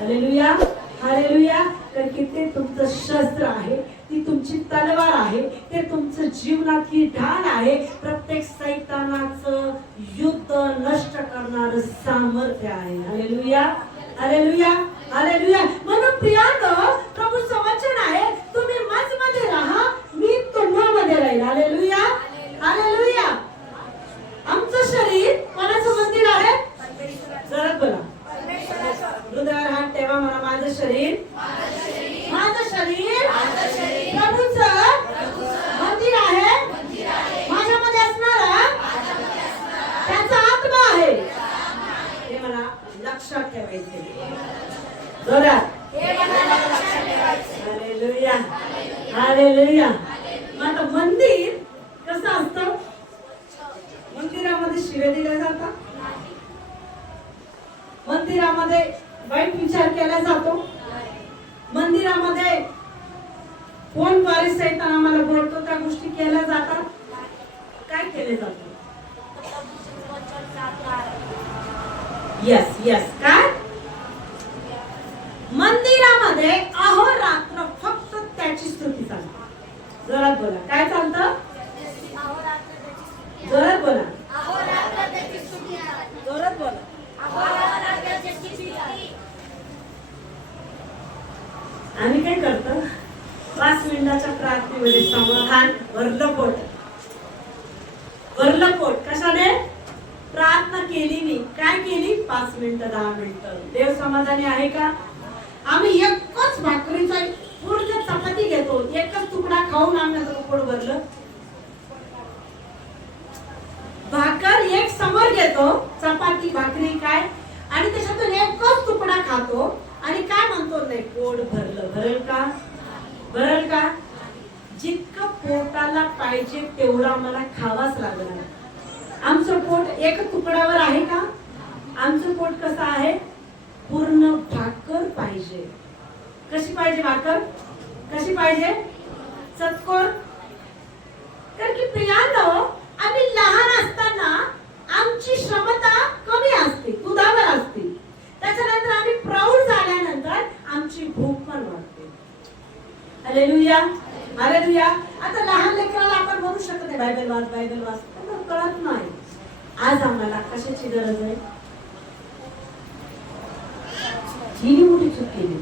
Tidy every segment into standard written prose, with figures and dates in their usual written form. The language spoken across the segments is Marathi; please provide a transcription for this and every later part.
Hallelujah, hallelujah. कारण की ते तुमचं शस्त्र आहे, ती तुमची तलवार आहे, ते तुमचं जीवनातली ढाल आहे. प्रत्येक सैतानाचं युद्ध नष्ट करणारं सामर्थ्य आहे. Hallelujah, hallelujah, hallelujah. म्हणून प्रियांनो, प्रभूचं वचन आहे, तुम्ही माझमध्ये राहा, मी तुम्हामध्ये राहील. Hallelujah, hallelujah. आमचं शरीर कोणाचं मंदिर आहे? जरा बोला. हृदयावर हात ठेवा, मला माझं शरीर, माझं शरीर प्रभूचं मंदिर आहे. माझ्यामध्ये असणारा त्याचा आत्मा आहे. हे मला लक्षात ठेवायचे. जोरात. Hallelujah, hallelujah. आता मंदिर कसं असतं? मंदिरामध्ये शिव्या दिल्या जातात, मंदिरामध्ये वाईट विचार केला जातो, मंदिरामध्ये फोनद्वारे सैतान आम्हाला बोलतो, त्या गोष्टी केल्या जातात. काय केले जातं? Yes yes. काय मंदिरामध्ये अहोरात्र फक्त त्याची स्तुती चालते. जोरात बोला. काय चालतं? जोरात बोला. जोरात बोला. आम्ही काय करतो? 5 मिनिटाच्या प्रार्थनेमध्ये समाधान भरलं पोट. भरलं पोट कशाने? प्रार्थना केली. मी काय केली? 5 मिनिटं 10 मिनिटं. देव समाधानी आहे का? आम्ही एकच भाकरीचा पूर्ण चपाती घेतो, एकच तुकडा खाऊन आम्ही पोट भरलं. भाकर एक समोर घेतो, चपाती भाकरी काय, आणि त्याच्यातून एकच तुकडा खातो आणि काय म्हणतो? नाही, पोट भरलं. भरेल का? भरेल का? जितकं पोटाला पाहिजे तेवढा मला खावाच लागणार. आमचं पोट एक तुकड्यावर आहे का? आमचं पोट कसं आहे? पूर्ण भाकर पाहिजे. कशी पाहिजे भाकर? कशी पाहिजे? चतकोर. कारण की प्रियांनो, आम्ही लहान असताना आमची क्षमता कमी असते, दुधावर असते. त्याच्यानंतर आम्ही प्रौढ झाल्यानंतर आमची भूक पण वाढते. Hallelujah, hallelujah. आता लहान लेकराला आपण म्हणू शकत नाही बायबल वाच, बायबल वाच, त्यांना कळत नाही. आज आम्हाला कशाची गरज आहे? ही मोठी चूक केली.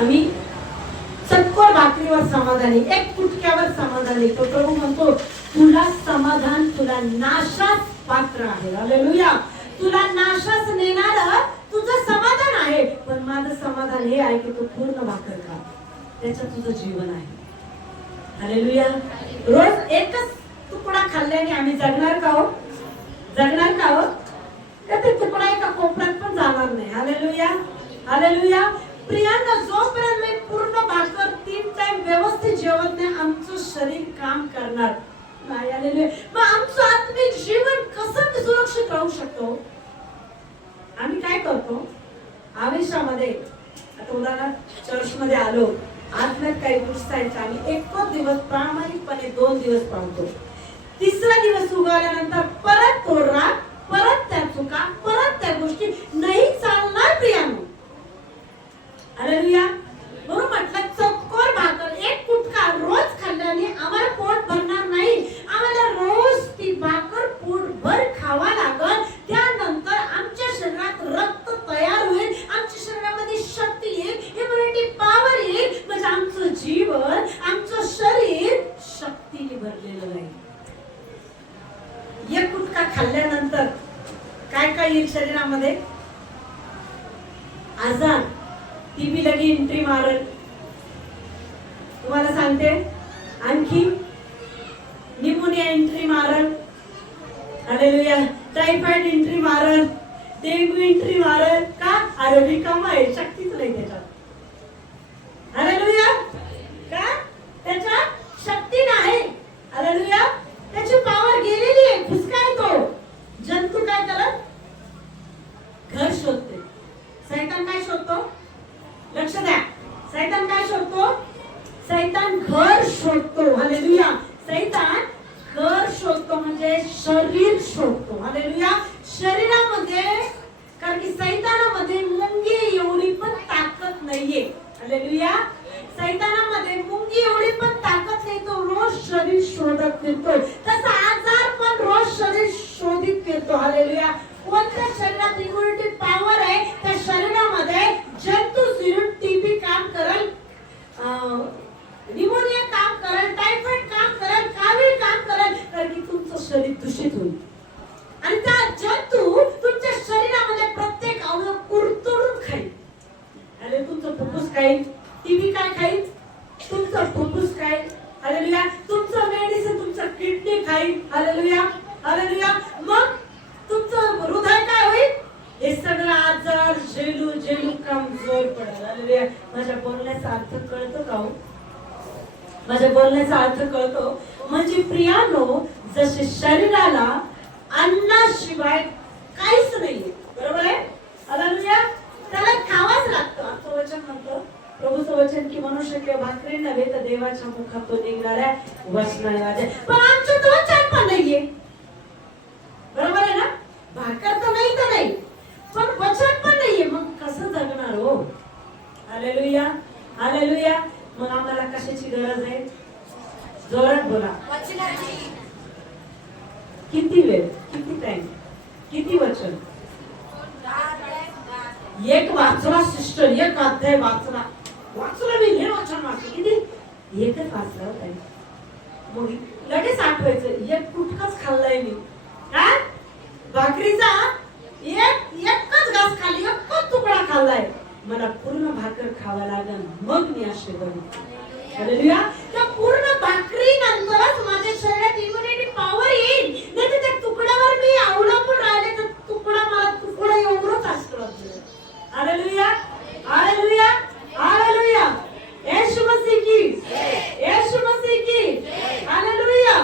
आम्ही चतकोर भाकरीवर समाधानी, एक कुटक्यावर समाधानी. तो प्रभू म्हणतो, तुला समाधान, तुला नाशास पात्र आहे. हालेलुया. तुला नाशास नेणारं तुझं समाधान आहे, पण माझं समाधान हे आहे की तू पूर्ण भाकर खा, त्याच्यात तुझं जीवन आहे. हालेलुया. रोज एकच तुकडा खाल्ल्याने आम्ही जगणार का हो? जगणार का हो? ते तुकडा एका कोपऱ्यात पण जाणार नाही. Hallelujah, hallelujah. प्रियांनो, जोपर्यंत मी पूर्ण भाकर 3 टाइम व्यवस्थित जेवत नाही, आमचं शरीर काम करणार नाही. हालेलुया. मग आमचं आत्मिक जीवन कसं सुरक्षित राहू शकतो? आम्ही काय करतो? आवेशामध्ये, आता उदाहरणार्थ चर्चमध्ये आलो, आत्म्यात काही पुस्तकांचे आम्ही एकच दिवस प्रामाणिकपणे 2 दिवस पाळतो. 3रा दिवस उगवल्यानंतर परत तो राग, परत त्या चुका, परत त्या गोष्टी नाही चालणार प्रियांनो. हालेलुया. म्हणून म्हटलं, चतकोर भाकर एक कुटका रोज खाल्ल्याने आम्हाला पोट भरणार नाही. आम्हाला रोज ती भाकर पोटभर खावा लागल. त्यानंतर आमच्या शरीरात रक्त तयार होईल, आमच्या शरीरामध्ये शक्ती येईल, इम्युनिटी पॉवर येईल. म्हणजे आमचं जीवन, आमचं शरीर शक्तीने भरलेलं राहील. एक कुटका खाल्ल्यानंतर काय काय येईल शरीरामध्ये? आजार, टीबी लगी एंट्री मारल. तुम्हाला सांगते, आणखी निमोनिया एंट्री मारल. हालेलुया. टायफॉइड एंट्री मारल, डेंग्यू एंट्री मारल. का? अरे रिकामा आहे, शक्तीच नाही त्याच्यात. हालेलुया. का? त्याच्यात शक्ती नाही. हालेलुया. त्याची पॉवर गेलेली आहे. फुसकाय तो जंतू काय करत? घर शोधते. सैतान काय शोधतो? लक्ष द्या. सैतान काय शोधतो? सैतान घर शोधतो. हालेलुया. सैतान घर शोधतो म्हणजे शरीर शोधतो. हालेलुया. शरीरामध्ये, कारण की सैतानामध्ये मुंगी एवढी पण ताकद नाहीये. हालेलुया. सैतानामध्ये मुंगी एवढी पण ताकद नाही, तो रोज शरीर शोधत फिरतो. तसा आजार पण रोज शरीर शोधित फिरतो. हालेलुया. कोणत्या शरीरात इम्युनिटी पॉवर आहे त्या शरीरामध्ये जंतू शिरून टीबी काम करल, निमोनिया काम करल, टायफॉइड काम करल, कावीळ काम करल, कारण की तुमचं शरीर दूषित होईल. आणि त्या जंतू तुमच्या शरीरामध्ये प्रत्येक अवयव कुरतडून खाईल. आणि तुमचं फुफ्फुस खाईल, टीबी काय खाईल, तुमचं फुफ्फुस खाईल. हालेलुया. तुमचं मेडिसिन तुमचं किडनी खाईल. हालेलुया. हालेलुया. मग तुमचं हृदय काय होईल, हे सगळं आजार झेलू झेलू कमजोर पडेल. हालेलुया. माझ्या बोलण्याचा अर्थ कळतो का? माझ्या बोलण्याचा अर्थ कळतो? म्हणजे प्रियानो, जसे शरीराला अन्नाशिवाय काहीच नाहीये, बरोबर आहे? हालेलुया. त्याला खावाच लागतं. आमचं वचन म्हणतं, प्रभूचं वचन की मनुष्य किंवा भाकरी नव्हे तर देवाच्या मुखातून निघणाऱ्या वचनाने वाचे. पण आमचं तर वचन पण नाहीये, बरोबर आहे ना? भाकर तर नाही तर नाही, पण वचन पण नाहीये. मग कसं जगणार हो? हालेलुया. हालेलुया. मग आम्हाला कशाची गरज आहे? जोरात बोला. वचनाची. किती वेळ, किती टाइम, किती वचन? एक वाचला सिस्टर, एक अध्याय वाचला, वाचला मी हे वचन वाचलं, किती? एकच वाचलं होतं. मग लगेच आठवायचं, एक कुटकाच खाल्लाय मी. काय? भाकरीचा एकच घास खाल्ली, एकच तुकडा खाल्लाय. मला पूर्ण भाकर खावा लागेल, मग मी असे बनू. हालेलुया. त्या पूर्ण भाकरी नंतरच माझ्या शरीरात इम्युनिटी पॉवर येईल. नाही तर त्या तुकड्यावर मी अवलंबून राहिले तर तुकडा मला तुकडा एवढंच असतं. हालेलुया. हालेलुया. हालेलुया. येशू मसीह की, येशू मसीह की. हालेलुया.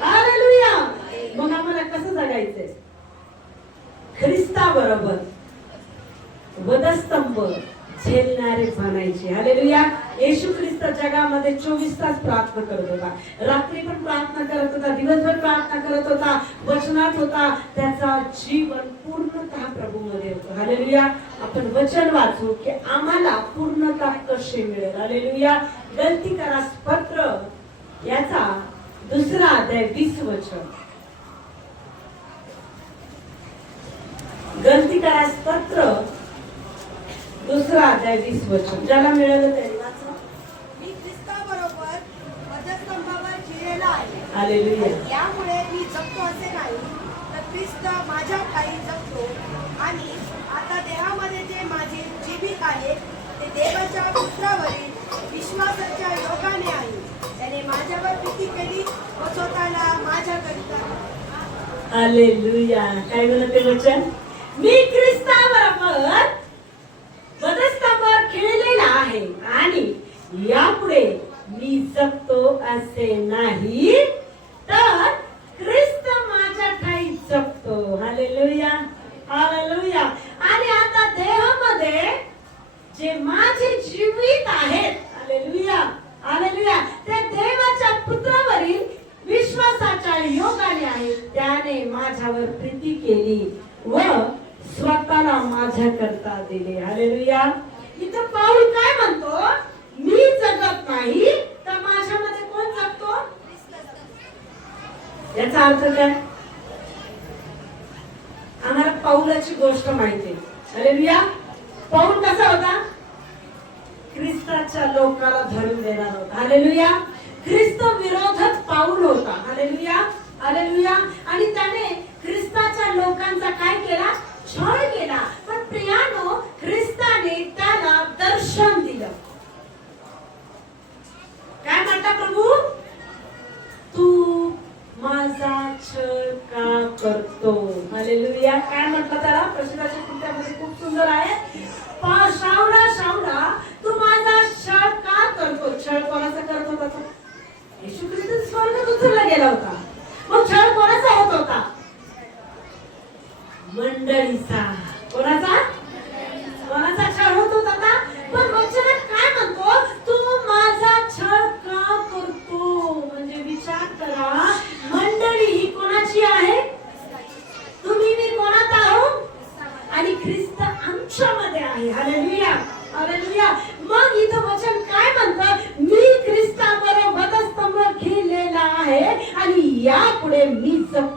हालेलुया. मग आम्हाला कसं जगायचंय? ख्रिस्ता बरोबर वधस्तंभ झेलणारे बनायचे. हालेलुया. येशू ख्रिस्त जगामध्ये 24 तास प्रार्थना करत होता, रात्री पण प्रार्थना करत होता, दिवसभर प्रार्थना करत होता, वचनात होता. त्याचा जीवन पूर्णतः प्रभूमध्ये होतं. हालेलुया. आपण वचन वाचू की आम्हाला पूर्णतः कसे मिळेल. हालेलुया. गलतीकारास पत्र याचा 2 अध्याय 20 वचन. गलतीकारास पत्र 2 अध्याय 20 वचन. ज्याला मिळालं त्यांनी वाचा. मी ख्रिस्ताबरोबर वधस्तंभावर जिरेला आहे. हालेलुया. यामुळे मी जगतो असे नाही, तर ख्रिस्त माझ्या ठायी जगतो. आणि आता देहामध्ये जे माझे जीवित आहे ते देवाच्या पुत्रावरील विश्वासाच्या योगाने आहे. त्याने माझ्यावर प्रीती केली व स्वतःला माझ्याकरिता. हालेलुया. काय म्हणते वचन? मी ख्रिस्ताबरोबर वधस्तंभावर खिळलेला आहे आणि यापुढे मी जगतो असे नाही, तर ख्रिस्त माझ्या ठाई जगतो. हालेलुया. हालेलुया. आणि आता देहामध्ये जे माझे जीवित आहेत, हालेलुया, हालेलुया, त्या देवाच्या पुत्रावरील विश्वासाच्या योगाने आहे. त्याने माझ्यावर प्रीती केली व स्वतःला माझ्या करता दिले. हालेलुया. इथं पाऊल काय म्हणतो? मी जगत नाही तर माझ्यामध्ये कोण जगतो? याचा अर्थ काय? आम्हाला पाऊलाची गोष्ट माहिती आहे. हालेलुया. पाऊल कसा होता? ख्रिस्ताच्या लोकाला धरून देणार होता. हालेलुया. ख्रिस्त विरोधक पाऊल होता. हालेलुया. हालेलुया. आणि त्याने ख्रिस्ताच्या लोकांचा काय केला? छळ केला. पण प्रियानो, ख्रिस्ताने त्याला दर्शन दिलं. काय म्हणता प्रभू? तू माझा छळ का करतो? हालेलुया. काय म्हणतात त्याला? प्रसिद्धाच्या कृत्यामध्ये खूप सुंदर आहे. शाऊला शाऊला तू माझा छळ का करतो? छळ कोणाचा करत होता तो? येशू ख्रिस्त स्वर्गात उचलला गेला होता. मग छळ कोणाचा होत होता? मंडळीचा. कोणाचा? कोणाचा छळ होत होता का? पण वचनात काय म्हणतो? तू माझा छळ का करतो? म्हणजे विचार करा, मंडळी ही कोणाची आहे? तुम्ही मी कोणात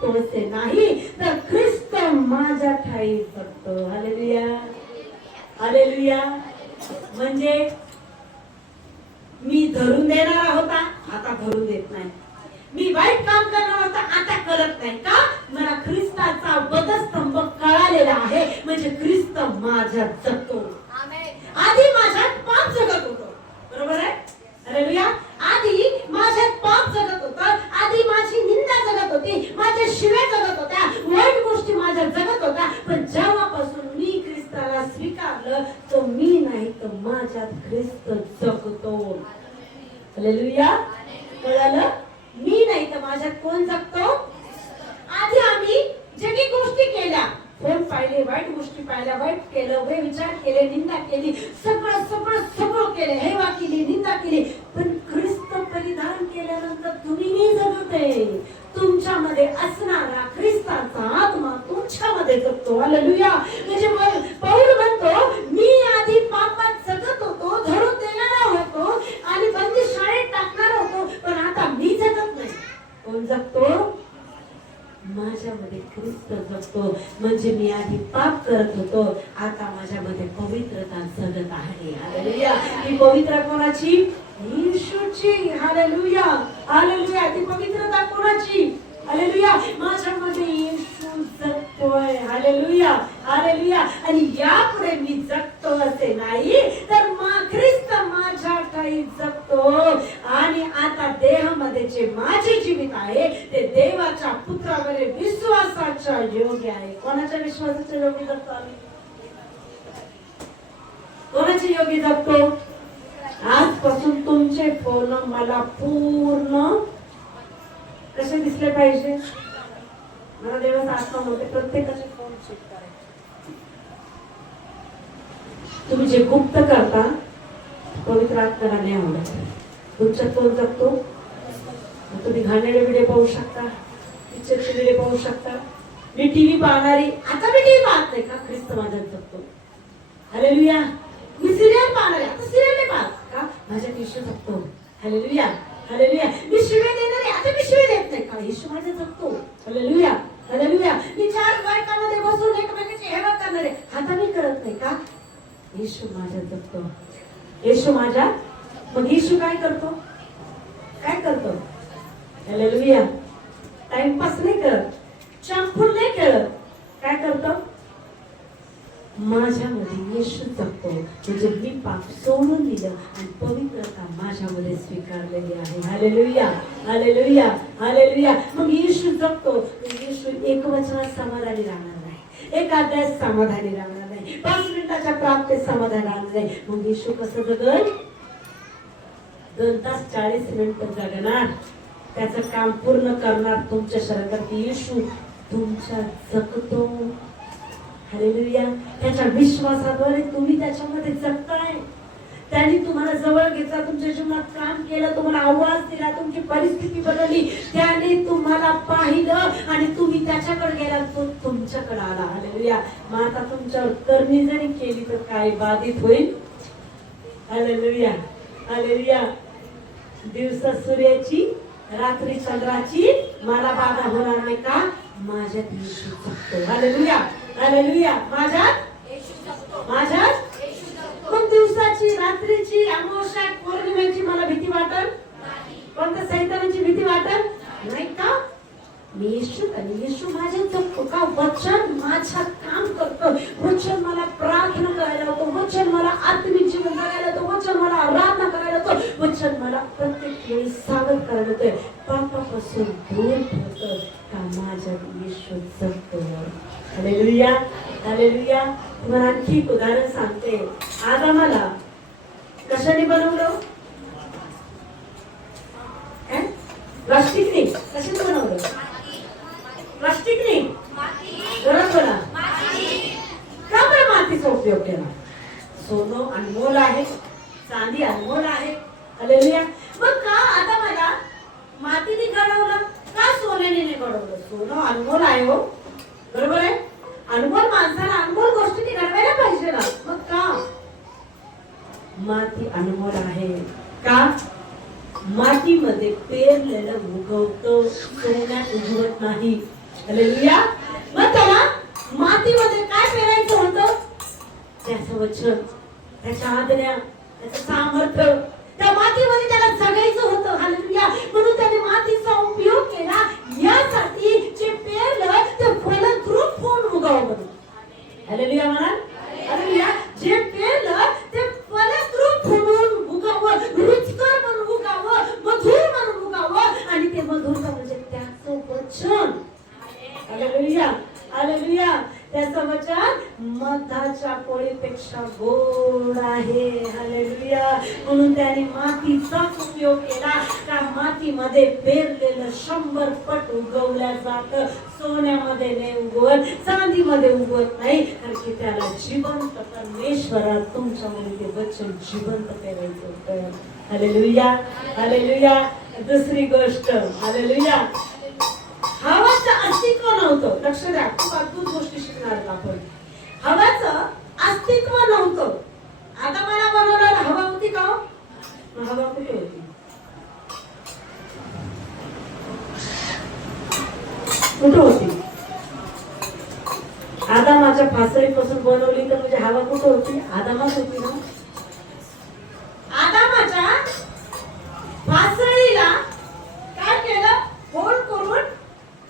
जगतो असे नाही तर ख्रिस्त माझ्या ठाई जगतो. Hallelujah, hallelujah. म्हणजे मी धरून देणारा होता, आता धरून देत नाही. मी वाईट काम करणार होता, आता करत नाही. का? मला ख्रिस्ताचा वधस्तंभ कळालेला आहे. म्हणजे ख्रिस्त माझ्यात जगतो. आधी माझ्यात पाप जगत होतो, बरोबर आहे? हालेलुया. आधी माझ्यात पाप जगत होतं, आधी माझी निंदा जगत होती, माझ्या शिव्या जगत होत्या, वाईट गोष्टी माझ्यात जगत होत्या. पण जेव्हापासून मी ख्रिस्ताला स्वीकारलं, तो मी नाही तर माझ्यात ख्रिस्त जगतो. हालेलुया. कळालं? मी नाही तर माझ्यात कोण जगतो? आधी आम्ही जे काही गोष्टी केल्या, फोन पाहिले, वाईट गोष्टी पाहिल्या, वाईट केलं, विचार केले, निंदा केली, सगळं सगळं सगळं केले, हेवा केली, निंदा केली. पण ख्रिस्त परिधान केल्यानंतर तुम्ही मी जगते. तुमच्यामध्ये असणारा ख्रिस्ताचा आत्मा तुमच्यामध्ये जगतो. हालेलुया. म्हणजे पौल म्हणतो, मी आधी पापात जगत होतो, धरून देणारा होतो आणि बंदी शाळेत टाकणार होतो, पण आता मी जगत नाही. कोण जगतो? माझ्यामध्ये ख्रिस्त जगतो. म्हणजे मी आधी पाप करत होतो, आता माझ्यामध्ये पवित्रता जगत आहे. हालेलुया. ही पवित्रता कोणाची? येशूची. Hallelujah, hallelujah. ती पवित्रता कोणाची? हालेलुया. माझ्यामध्ये येशू जगतोय. Hallelujah, hallelujah. आणि यापुढे मी जगतो असे नाही तर ख्रिस्त माझ्या ठाई जगतो. आणि आता देहामध्ये जे माझे जीवित आहे ते देवाच्या पुत्रावर विश्वासाच्या योग्य आहे. कोणाच्या विश्वासाच्या योग्य जगतो आम्ही? कोणाच्या योग्य जगतो? आजपासून तुमचे फोन मला पूर्ण कसे दिसले पाहिजे? मला देवाचा आत्मा म्हणते प्रत्येकाचे फोन चेक करायचे. तुम्ही जे गुप्त करता पवित्र आत्म्याला नाही आवडत. तुमच्यात कोण जगतो? तुम्ही घाणेरडे व्हिडिओ पाहू शकता, पिक्चरचे व्हिडिओ पाहू शकता. मी टीव्ही पाहणारी, आता मी टीव्ही पाहत नाही. का? ख्रिस्त माझ्यात जगतो. हालेलुया. मी सिरियल पाहणारी, आता सिरियल नाही पाहत. का? माझ्यात येशू जगतो. Hallelujah, hallelujah. मी शिव्या देणारी, आता मी शिव्या देत नाही. का? येशू माझ्यात जगतो. Hallelujah, hallelujah. मी चार बायकांमध्ये बसून एकमेकांची हेवा करणारे, आता मी करत नाही. का? येशू माझ्यात जगतो. येशू माझ्या. मग येशू काय करतो? काय करतो? हालेलुया. टाइमपास नाही करत, चंपून नाही करत. काय करतो? माझ्यामध्ये येशू जगतो. म्हणजे मी पाप सोडून दिलं आणि पवित्रता माझ्यामध्ये स्वीकारलेली आहे. Hallelujah, hallelujah, hallelujah. मग येशू जगतो. येशू एकवचनात समाधानी राहणार नाही, एक अध्यायात समाधानी राहणार नाही, 5 मिनिटाच्या प्राप्तीत समाधानी राहणार नाही. मग येशू कसं जगल? 2 तास 40 मिनिटं जगणार, त्याचं काम पूर्ण करणार तुमच्या शरीरात. येशू तुमच्या जगतो. हालेलुया. त्याच्या विश्वासाद्वारे तुम्ही त्याच्यामध्ये जगताय. त्यांनी तुम्हाला जवळ घेतला, तुमच्या जीवनात काम केलं, तुम्हाला आवाज दिला, तुमची परिस्थिती बदलली. त्याने तुम्हाला पाहिलं आणि तुम्ही त्याच्याकडे गेला, तो तुमच्याकडे आला. हालेलुया. मग आता तुमच्यावर करणी जरी केली तर काय बाधित होईल? Hallelujah, hallelujah. दिवसा सूर्याची, रात्री चंद्राची मला बाधा होणार नाही. का? माझ्यात येशू जगतो. Hallelujah, hallelujah. माझ्यात येशू जगतो. माझ्यात मग दिवसाची, रात्रीची, अमावस्या, पौर्णिमेची मला भीती वाटल नाही. कोणत्या सैतानाची भीती वाटल नाही. का? मी येशू आणि येशू माझ्यात जगतो. का? वचन माझ्यात काम करतं. वचन मला प्रार्थना करायला होतं, वचन मला आत्मिक जीवन जगायला होतं, वचन मला आराधना करायला होतं, वचन मला प्रत्येक वेळी सावध करायला होतं, पापापासून दूर ठेवतं. का? माझ्यात येशू जगतो. Hallelujah, hallelujah. तुम्हाला आणखी एक उदाहरण सांगते. आदामाला कशाने बनवलं? प्लास्टिकने. कशाने बनवलं? प्लास्टिकने. बरोबर. का बरं मातीचा उपयोग केला? सोनं अनमोल आहे, चांदी अनमोल आहे. हालेलुया. मग का आदामाला मातीने घडवलं? का सोन्याने घडवलं? सोनं अनमोल आहे हो, बरोबर आहे. अनमोल माणसाला अनमोल गोष्टी घडवायला पाहिजे ना. मग का? माती अनमोल आहे. का? मातीमध्ये पेरलेलं उगवतं, सोन्यात उगवत नाही. हालेलुया. मग त्याला मातीमध्ये काय पेरायचं होतं? त्याचं वचन, त्याच्या आज्ञा, त्याचं सामर्थ्य. त्या मातीमध्ये त्याला जगायचं होतं. हालेलुया. म्हणून त्याने मातीचा उपयोग केला यासाठी जे पेरलं ते फलद्रूप होऊन उगावं म्हणून. हालेलुया म्हणा. हालेलुया. जे पेरलं ते फलद्रूप होऊन उगावं, रुचकर म्हणून उगावं, मधुर म्हणून उगावं. आणि ते मधुर म्हणजे त्याचं वचन. हालेलुया. हालेलुया. त्याचं वचन मधाच्या पोळीपेक्षा गोड आहे. हालेलुया. म्हणून त्याने मातीचाच उपयोग केला. त्या मातीमध्ये पेरलेलं 100 पट उगवल्या जातं. सोन्यामध्ये नाही उगवत, चांदीमध्ये उगवत नाही. कारण की त्याला जिवंत परमेश्वरात तुमच्यामध्ये ते वचन जिवंत पेरायचं होतं. हालेलुया. हालेलुया. दुसरी गोष्ट, हालेलुया, हवाचं अस्तित्व नव्हतं. लक्ष द्या, खूप अद्भुत गोष्टी शिकणार आहोत आपण. हवाचं अस्तित्व नव्हतं. आता मला बनवलं हवा होती का? हवा कुठे होती? कुठे होती? आदामाच्या फासळीपासून बनवली तर म्हणजे हवा कुठे होती? आदामात होती ना. आदामाच्या फासळीला काय केलं? फोड करून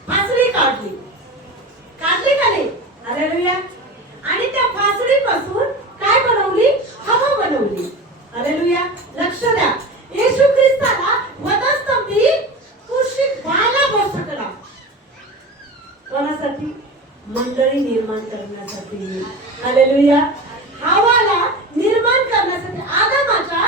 फासळी काढली. काढली का नाही? हालेलुया. आणि त्या फासळीपासून काय बनवली? हवा बनवली. हालेलुया. लक्ष द्या, येशू ख्रिस्ताला वधस्तंभी क्रूशित व्हायला बसवला. कोणासाठी? मंडळी निर्माण करण्यासाठी. हालेलुया. हवाला निर्माण करण्यासाठी आदामाच्या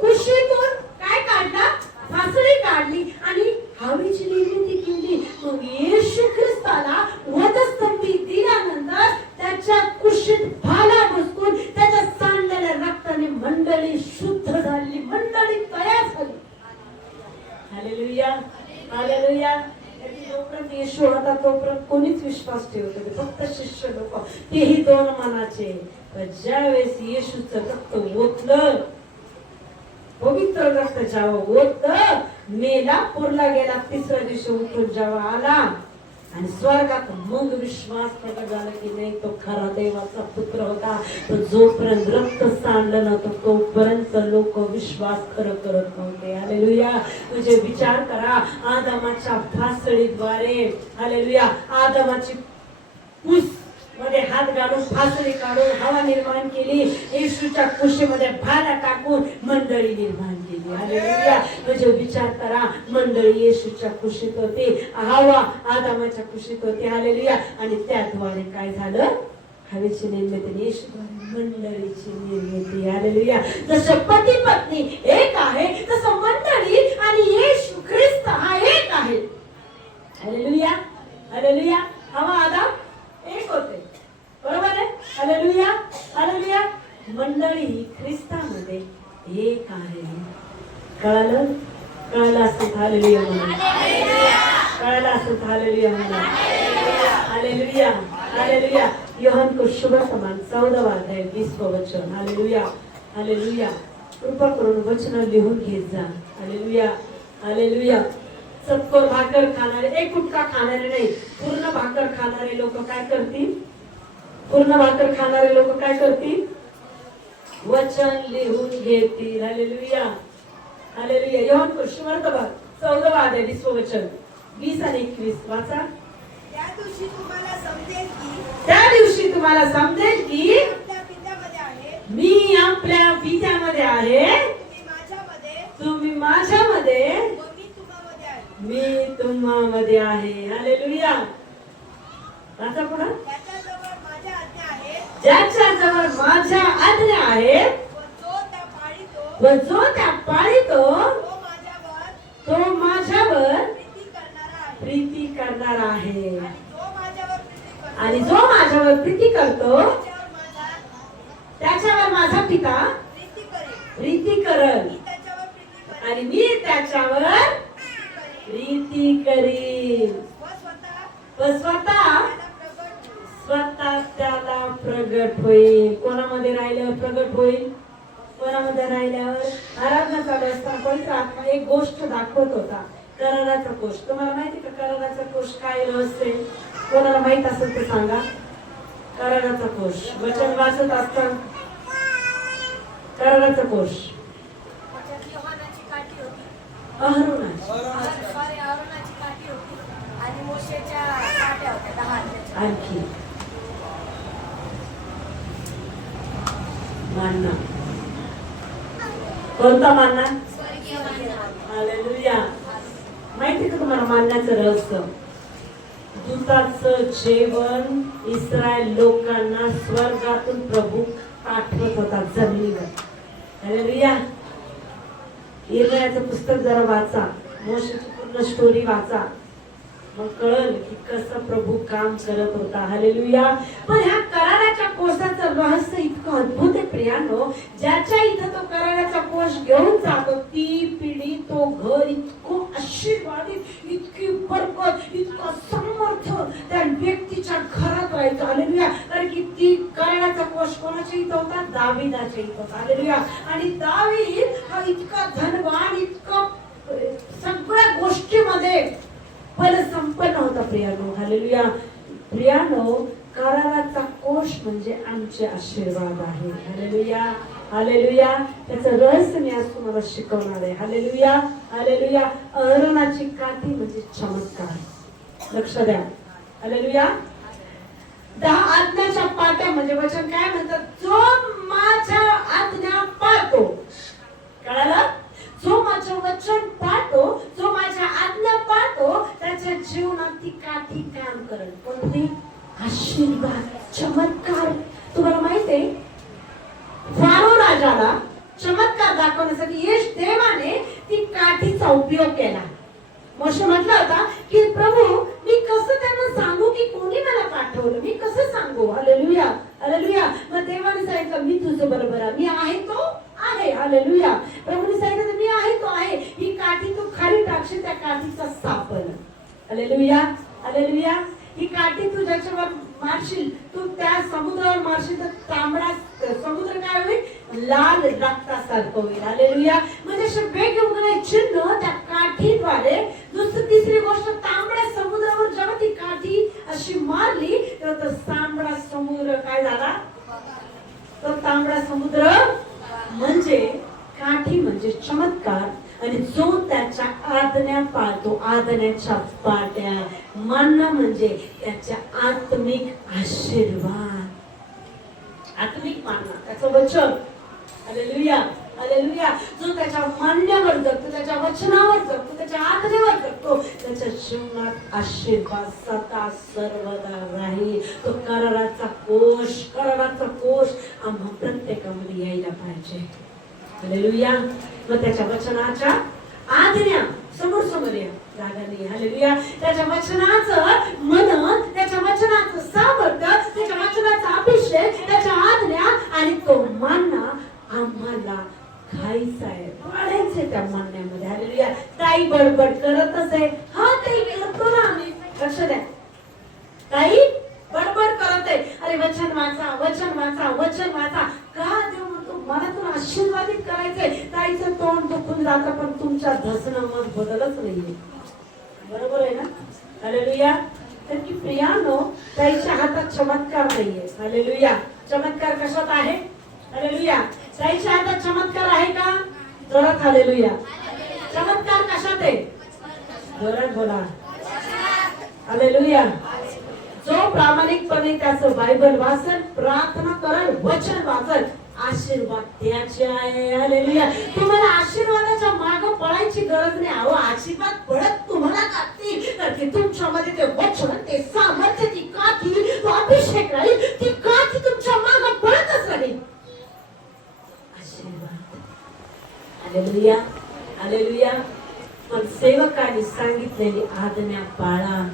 कुशीतून काय काढला? फासळी काढली आणि हवेची निर्मिती केली. मग येशू ख्रिस्ताला वधस्तंभी दिल्यानंतर त्याच्या कुशीत भाला बसवून त्याच्या सांडलेल्या रक्ताने मंडळी शुद्ध झाली, मंडळी तयार झाली. हालेलुया. हालेलुया. जोपर्यंत येशू होता तोपर्यंत कोणीच विश्वास ठेवत होते, फक्त शिष्य लोक, तेही 2 मनाचे. पण ज्यावेळेस येशूचं रक्त ओतलं, पवित्र रक्त जेव्हा ओतलं, मेला, पुरला गेला, 3ऱ्या दिवशी उठून जेव्हा आला आणि स्वर्गात, मग विश्वास प्रकट झाला की नाही तो खरा देवाचा पुत्र होता. तो जोपर्यंत रक्त सांडलं नव्हतं तोपर्यंत लोक विश्वास खरं करत नव्हते. हालेलुया. म्हणजे विचार करा, आदामाच्या फासळीद्वारे, हालेलुया, आदामाची कुस मध्ये हात घालून फासळी काढून हवा निर्माण केली. येशूच्या कुशीमध्ये भाला टाकून मंडळी निर्माण केली. हालेलुया. म्हणजे विचार करा, मंडळी येशूच्या कुशीत होती, हवा आदामाच्या कुशीत होती. हालेलुया. आणि त्याद्वारे काय झालं? हवेची निर्मिती, येशूद्वारे मंडळीची निर्मिती. हालेलुया. जसं पती पत्नी एक आहे तसं मंडळी आणि येशू ख्रिस्त हा एक आहे. हालेलुया. हालेलुया. हवा आदाम एक होते, बरोबर आहे. हालेलुया. हालेलुया. मंडळी ख्रिस्तामध्ये एक आहे. कळालं? कळालं असेल हालेलुया म्हणा. कळालं असेल हालेलुया म्हणा. हालेलुया. हालेलुया. योहान को शुभ समान 14वां अध्याय 20वां वचन. हालेलुया. हालेलुया. कृपा करून वचन लिहून घेत जा. हालेलुया. हालेलुया. चतकोर भाकर खाणारे, एक गुटखा खाणारे नाही, पूर्ण भाकर खाणारे लोक काय करतील? पूर्ण भाकर खाणारे लोक काय करतील? वचन लिहून घेतील. हालेलुया. हालेलुया. योहान को सुवर्तमान 14वां अध्याय 20वां वचन 20 आणि 21 वाचा. त्या दिवशी तुम्हाला समजेल की, त्या दिवशी तुम्हाला समजेल की आपल्या पित्यामध्ये आहे, मी आपल्या पित्यामध्ये आहे, तुम्ही माझ्यामध्ये, तुम्ही माझ्यामध्ये, व मी तुम्हामध्ये आहे. मी तुम्हामध्ये आहे. हालेलुया. आता पुढे, त्याच्याजवळ माझ्या आज्ञा आहेत, ज्याच्याजवळ माझ्या आज्ञा आहेत, व जो त्या पाळीतो, तो माझ्यावर प्रीती करणार आहे. आणि जो माझ्यावर प्रीती करतो त्याच्यावर माझा पिता प्रीती करल, आणि मी त्याच्यावर प्रीती करीन व स्वतः त्याला प्रगट होईल. कोणामध्ये राहिल्यावर प्रगट होईल? कोणामध्ये राहिल्यावर? आराधना चालू असताना पवित्र आत्मा एक गोष्ट दाखवत होता कराराचा कोश. तुम्हाला माहिती का कराराचा कोश काय रहस्य आहे? कोणाला माहित असेल तर सांगा. कराराचा कोश वचन वाचत असताना कराराचा कोश त्याच्यात योहानाची काठी होती, अहरोनाची अहरोनाची काठी होती आणि मोशेच्या काट्या होत्या 10 त्याच्या. आणखी मानना. कोणता मानना? स्वर्गीय मान्यता. हालेलुया. माहिती का तुम्हाला मानण्याचं रहस्य? दूताचं जेवण इस्रायल लोकांना स्वर्गातून प्रभू पाठवत होता जमिनीवर. हालेलुया. यिर्मयाचं पुस्तक जरा वाचा, मोशेची पूर्ण स्टोरी वाचा, मग कळलं की कसं प्रभू काम करत होता. हालेलुया. पण ह्या कराराच्या कोशाचं रहस्य इतकं अद्भुत आहे प्रियानो. ज्याच्या इथं तो कराराचा कोश घेऊन जातो ती पिढी, तो घर इतकं आशीर्वादित, इतकी बरकत, इतकं समर्थ त्या व्यक्तीच्या घरात राहायचं. हालेलुया. कारण की ती कराराचा कोश कोणाच्या इथं होता? दाविदाच्या इथं होता. हालेलुया. आणि दावीद हा इतका धनवान, इतका सगळ्या गोष्टीमध्ये संपन्न होता प्रियानो. हालेलुया. प्रियानो, कराराचा कोश म्हणजे आमचे आशीर्वाद आहे. हालेलुया. हालेलुया. त्याचं रहस्य मी आज तुम्हाला शिकवणार आहे. हालेलुया. हालेलुया. अहरोनाची काठी म्हणजे चमत्कार. लक्ष द्या. हालेलुया. 10 आज्ञाच्या पाट्या म्हणजे वचन काय म्हणतात? जो माझ्या आज्ञा पाळतो, कळालं? जो माझं वचन पाळतो, जो माझ्या आज्ञा पाळतो, त्याच्या जीवनात ती काठी काम करेल. कोणती? आशीर्वाद, चमत्कार. तुम्हाला माहित आहे, फारो राजाला चमत्कार दाखवण्यासाठी यश देवाने ती काठीचा उपयोग केला. मोशे म्हटलं होता की प्रभू, मी कसं त्यांना सांगू की कोणी मला पाठवलं? मी कसं सांगू? हालेलुया. हालेलुया. मग देवाने सांगितलं, मी तुझं बरोबर आहे, मी आहे तो आहे. हालेलुया. प्रभूने सांगितलं, मी आहे तो आहे. ही काठी तू खाली टाकशील, त्या काठीचा सापड. हालेलुया. हालेलुया. ही काठी तू ज्याच्यावर मारशील, तू त्या समुद्रावर मारशील तर तांबडा समुद्र काय होईल? लाल रक्तासारखं होईल. हालेलुया. म्हणजे असे वेगवेगळे चिन्ह त्या काठीद्वारे. तिसरी गोष्ट, तांबड्या समुद्रावर जेव्हा ती काठी अशी मारली तेव्हा तो तांबडा समुद्र काय झाला? तो तांबडा समुद्र म्हणजे काठी म्हणजे चमत्कार. आणि जो त्याच्या आज्ञा पाळतो, आज्ञाच्या पाट्या. मानणं म्हणजे त्याच्या आत्मिक आशीर्वाद, आत्मिक मानणं, त्याचं वचन. हालेलुया. हालेलुया. जो त्याच्या मान्यावर जगतो, त्याच्या वचनावर जगतो, त्याच्या आज्ञेवर जगतो, त्याच्या जीवनात आशीर्वाद सदा सर्वदा राहील. तो कराराचा कोश, कराराचा कोश आम्हा प्रत्येकामध्ये यायला पाहिजे. हालेलुया. मग त्याच्या वचनाच्या आज्ञा समोर समोर या जागा नाही. हालेलुया. त्याच्या वचनाचं मनन, त्याच्या वचनाचं सामर्थ्य, त्याच्या वचनाचा अभिषेक, त्याच्या आज्ञा आणि तो मानना आम्हाला खायचा आहे, वाढायचंय त्या मानण्यामध्ये. हालेलुया. ताई बडबड करतच आहे. हा ताई करतो ना आम्ही. लक्ष द्या. ताई बडबड करत आहे, अरे वचन वाचा, वचन वाचा, वचन वाचा. का देव म्हणतो मला तुला आशीर्वादित करायचंय. ताईचं तोंड दुखून जातं पण तुमच्या धसणं मग बदलच नाहीये. बरोबर आहे ना? हालेलुया. तर की प्रियानो, ताईच्या हातात चमत्कार नाहीये. हालेलुया. चमत्कार कशात आहे? हालेलुया. ताईच्या हातात चमत्कार आहे का? जोरात हालेलुया. चमत्कार कशात आहे? जोरात बोला. हालेलुया. जो प्रामाणिकपणे त्याचं बायबल वाचन, प्रार्थना करल, वचन वाचल, आशीर्वाद त्याचे आहे. हालेलुया. तुम्हाला आशीर्वादाच्या मागे पळायची गरज नाही. अहो, आशीर्वाद पळत तुम्हाला लागतील तर ते तुमच्यामध्ये ते वचन, ते सामर्थ्य, ती काठी, तो अभिषेक राहील. ती काठी तुमच्या मागे पळतच राहील. आशीर्वाद. हालेलुया. हालेलुया. पण सेवकांनी सांगितलेली आज्ञा पाळा.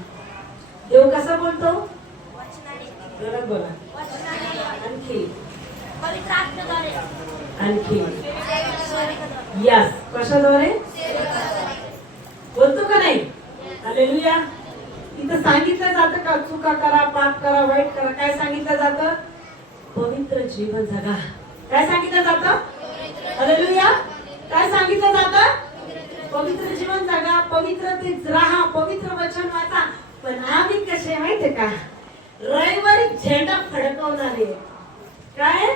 देव कसा बोलतो? वचनाने. बोला. वचनाने. आणखी पवित्र आत्म्याद्वारे. आणखी सेवकाद्वारे. यस. कशाद्वारे? बोलतो का नाही? हालेलुया. इथं सांगितलं जातं का चुका करा, पाप करा, वाईट करा? काय सांगितलं जातं? पवित्र जीवन जगा. काय सांगितलं जातं? हालेलुया. काय सांगितलं जातं? पवित्र जीवन जगा, पवित्रतेत राहा, पवित्र वचन वाचा. पण आम्ही कसे माहितीये का, रविवारी झेंडा फडकवणारे. काय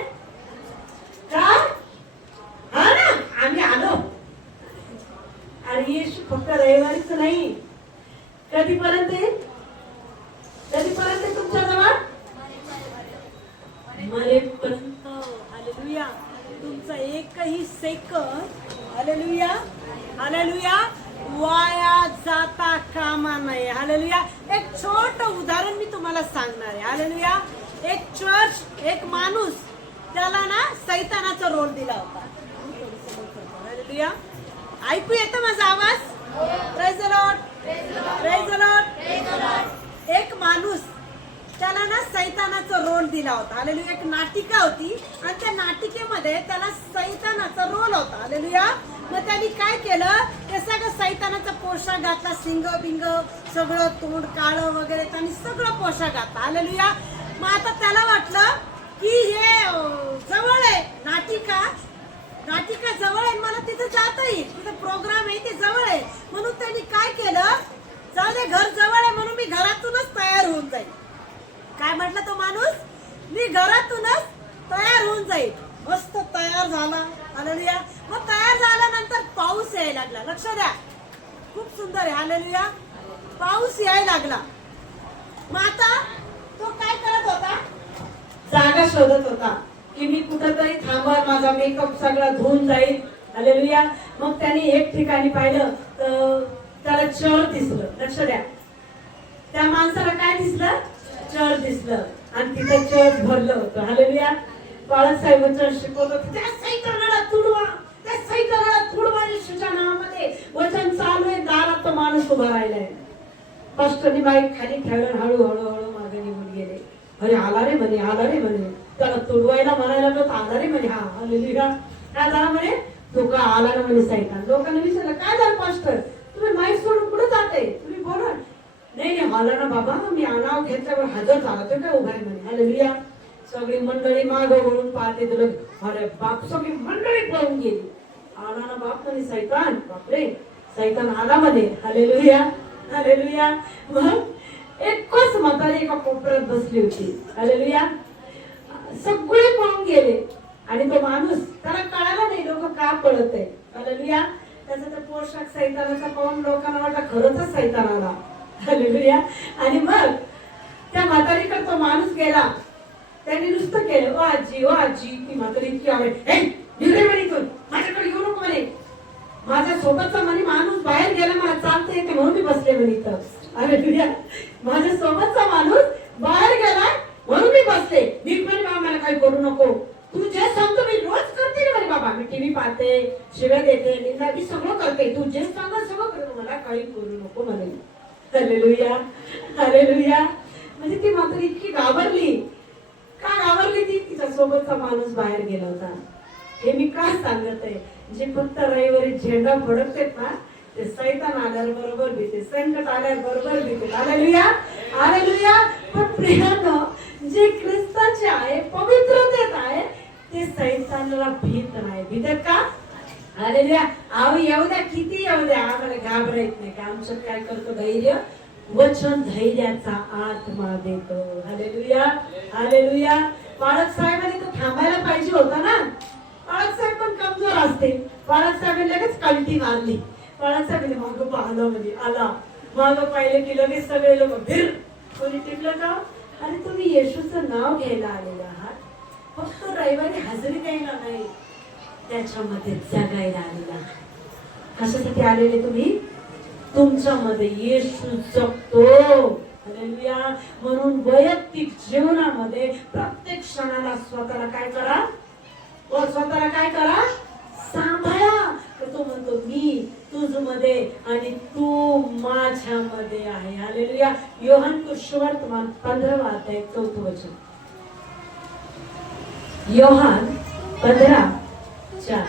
काय हा ना, आम्ही आलो. आणि येशू फक्त रविवारीच नाही, कधीपर्यंत येईल? कधीपर्यंत तुमच्या जवळ? मरेपर्यंत. हालेलुया. तुमचा एकही सेकंद, हालेलुया हालेलुया, वाया जाता कामा नये. हालेलुया. एक छोट उदाहरण मी तुम्हाला सांगणार आहे. हालेलुया. एक चर्च, एक माणूस, त्याला ना सैतानाचा रोल दिला होता. हालेलुया. ऐकू येतं माझा आवाज? Praise the Lord, praise the Lord. एक माणूस, त्याला ना सैतानाचा रोल दिला होता. हालेलुया. एक नाटिका होती आणि त्या नाटिकेमध्ये त्याला सैतानाचा रोल होता. हालेलुया. मग त्यांनी काय केलं, ते सगळं सैतानाचा पोशाख घातला, सिंग बिंग सगळं, तोंड काळं वगैरे, त्यांनी सगळं पोशाख घातला. हालेलुया. मग आता त्याला वाटलं की हे जवळ आहे, नाटिका जवळ आहे, मला तिथे जाता येईल, तिथे प्रोग्राम आहे, ते जवळ आहे. म्हणून त्यांनी काय केलं, जाऊ दे, घर जवळ आहे म्हणून मी घरातूनच तयार होऊन जाईल. काय म्हटलं तो माणूस, मी घरातूनच तयार होऊन जाईल. मस्त तयार झाला. हालेलुया. मग तयार झाल्यानंतर पाऊस यायला लागला. लक्ष द्या, खूप सुंदर आहे. हालेलुया. पाऊस यायला लागला. मग आता तो काय करत होता, जागा शोधत होता की मी कुठंतरी थांबा, माझा मेकअप सगळा धुवून जाईल. हालेलुया. मग त्याने एक ठिकाणी पाहिलं तर त्याला चर्च दिसलं. लक्ष द्या, त्या माणसाला काय दिसलं, चर्च दिसलं. आणि तिथे चर्च भरलं होतं. हालेलुया. बाळासाहेब चर्च शिकवत होते, त्या सैतानाला तुडवा, त्या सैतानाला तुडवा येशूच्या नावामध्ये. वचन चालू आहे, दारात तो माणूस उभा राहिलाय. पास्टरनी बाईक खाली ठेवलं, हळूहळू मागे निघून गेले. अरे आला रे म्हणे, आला रे म्हणे. त्याला तुडवायला म्हणायला लागलो, आला रे म्हणे. हा हालेलुया. काय झालं म्हणे, तो का आला ना म्हणे सैतान. लोकांना विचारलं, काय झालं पास्टर, तुम्ही माईक सोडून कुठे जाते, तुम्ही बोला. नाही आला ना बाबा, मी नाव घेतल्यावर हजर झाला, तो काय उभा आहे म्हणे. हालेलुया. सगळी मंडळी मागं वळून पाहते तुला. अरे बाप, सगळी मंडळी पळून गेली. आला ना बाप म्हणे सैतान. बापरे, सैतान आला म्हणे. Hallelujah hallelujah. मग एकच म्हातारी एका कोपऱ्यात बसली होती. हालेलुया. सगळे पळून गेले आणि तो माणूस, त्याला कळाला नाही लोक का पळत आहे. हालेलुया. त्याचा तो पोशाख सैतानाचा पाहून लोकांना वाटलं खरंच सैतान आला. हालेलुया. आणि मग त्या म्हातारीकडे तो माणूस गेला. त्यांनी नुसतं केलं, ओ आजी, ओ आजी. ती म्हातारी इतकी आवडेल, हे निघे म्हणे इथून, माझ्याकडे येऊ नको म्हणे. माझ्या सोबतचा म्हणे माणूस बाहेर गेला, मला चालता येते म्हणून मी बसले म्हणे इथं. हालेलुया. माझ्या सोबतचा माणूस बाहेर गेला म्हणून मी बसले. मी म्हणे बाबा मला काही करू नको, तू जे सांगतो मी रोज करते ना म्हणे. बाबा मी टीव्ही पाहते, शिव्या देते, निंदा, मी सगळं करते, तू जे सांगा सगळं करतो, मला काही करू नको म्हणे. Hallelujah hallelujah. म्हणजे ती मात्र इतकी घाबरली. का घाबरली ती, तिच्या सोबतचा माणूस बाहेर गेला होता. हे मी काय सांगत आहे, जे फक्त रविवारी झेंडा फडकतात ना, ते सैतान आल्यावर बरोबर भीते, संकट आल्यावर बरोबर भीते. Hallelujah hallelujah. पण प्रियानो, जे ख्रिस्ताचे आहे, पवित्रतेत आहे, ते सैतानाला भीत नाही. भीतात का? हालेलुया. आव येऊ द्या, किती येऊ द्या, आम्हाला घाबरायचं नाही. का आमचं काय करतो, धैर्य, वचन धैर्याचा आत्मा देतो. Hallelujah hallelujah. बाळक साहेबांनी तर थांबायला पाहिजे होता ना. बाळक साहेब पण कमजोर असते. बाळक साहेबांनी लगेच कल्टी मारली. बाळक साहेबांनी मागं पाहिलं म्हणजे आला, मागं पाहिलं की लगेच सगळे लोक भिर. कोणी टिकलं का? अरे तुम्ही येशूचं नाव घ्यायला आलेले आहात, फक्त रविवारी हजेरी द्यायला नाही, त्याच्यामध्ये जगायला आलेला. कशासाठी आलेले तुम्ही? तुमच्यामध्ये येशू जगतो. हालेलुया. म्हणून वैयक्तिक जीवनामध्ये प्रत्येक क्षणाला स्वतःला काय करा, व स्वतःला काय करा, सांभाळा. तो म्हणतो मी तुझमध्ये आणि तू माझ्यामध्ये आहे. हालेलुया. योहान सुवर्तमान 15 अध्याय 4 वचन. Yohan 15:4.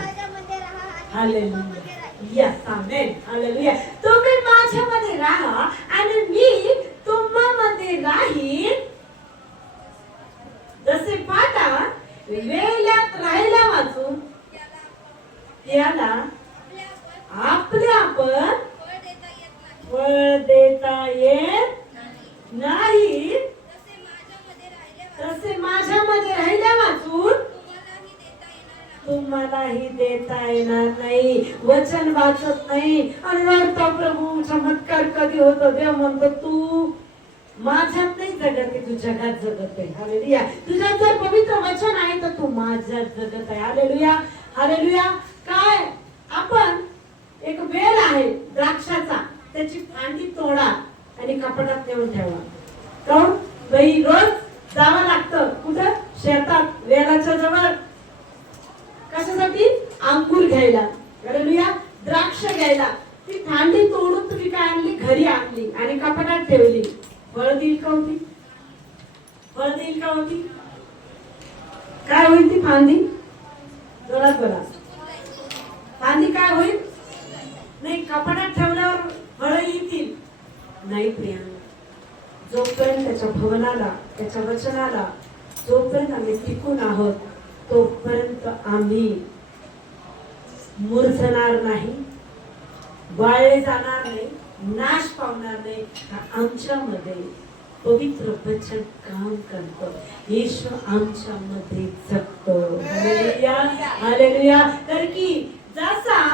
Hallelujah. Yes amen. Hallelujah. तुम्ही माझ्यामध्ये राहा आणि मी तुम्हामध्ये राहीन. जसे पाटा वेल्यात राहिला वाचून त्याला आपल्या आपण फळ देता येत नाही, तसे माझ्यामध्ये राहिल्या वाचून तुम्हालाही देता येणार नाही. वचन वाचत नाही आणि रडतो प्रभू चमत्कार कधी होतो. देव म्हणतो तू माझ्यात नाही जगत आहे, तू जगात जगत आहे. हालेलुया. तुझ्यात जर पवित्र वचन आहे तर तू माझ्यात जगत आहे. Hallelujah hallelujah. काय आपण एक वेल आहे द्राक्षाचा, त्याची फांदी तोडा आणि कपाटात नेऊन ठेवा. काऊन बाई रोज जावं लागतं कुठं? शेतात वेलाच्या जवळ. कशासाठी? अंगूर घ्यायला. हालेलुया. द्राक्ष घ्यायला. ती फांदी तोडून तुम्ही काय आणली? घरी आणली आणि कपाटात ठेवली. फळ देईल का होती? फळ देईल का होती? काय होईल ती फांदी? जोरात बोला. फांदी काय होईल? नाही. कपाटात ठेवल्यावर फळ येतील नाही प्रिया. जोपर्यंत त्याच्या भवनाला, त्याच्या वचनाला जोपर्यंत आम्ही टिकून आहोत तोपर्यंत आम्ही मुरझणार नाही, वाळले जाणार नाही, नाश पावणार नाही. आमच्यामध्ये पवित्र वचन काम करतो. येशू आमच्यामध्ये जगतो. Hallelujah hallelujah. तर की जसा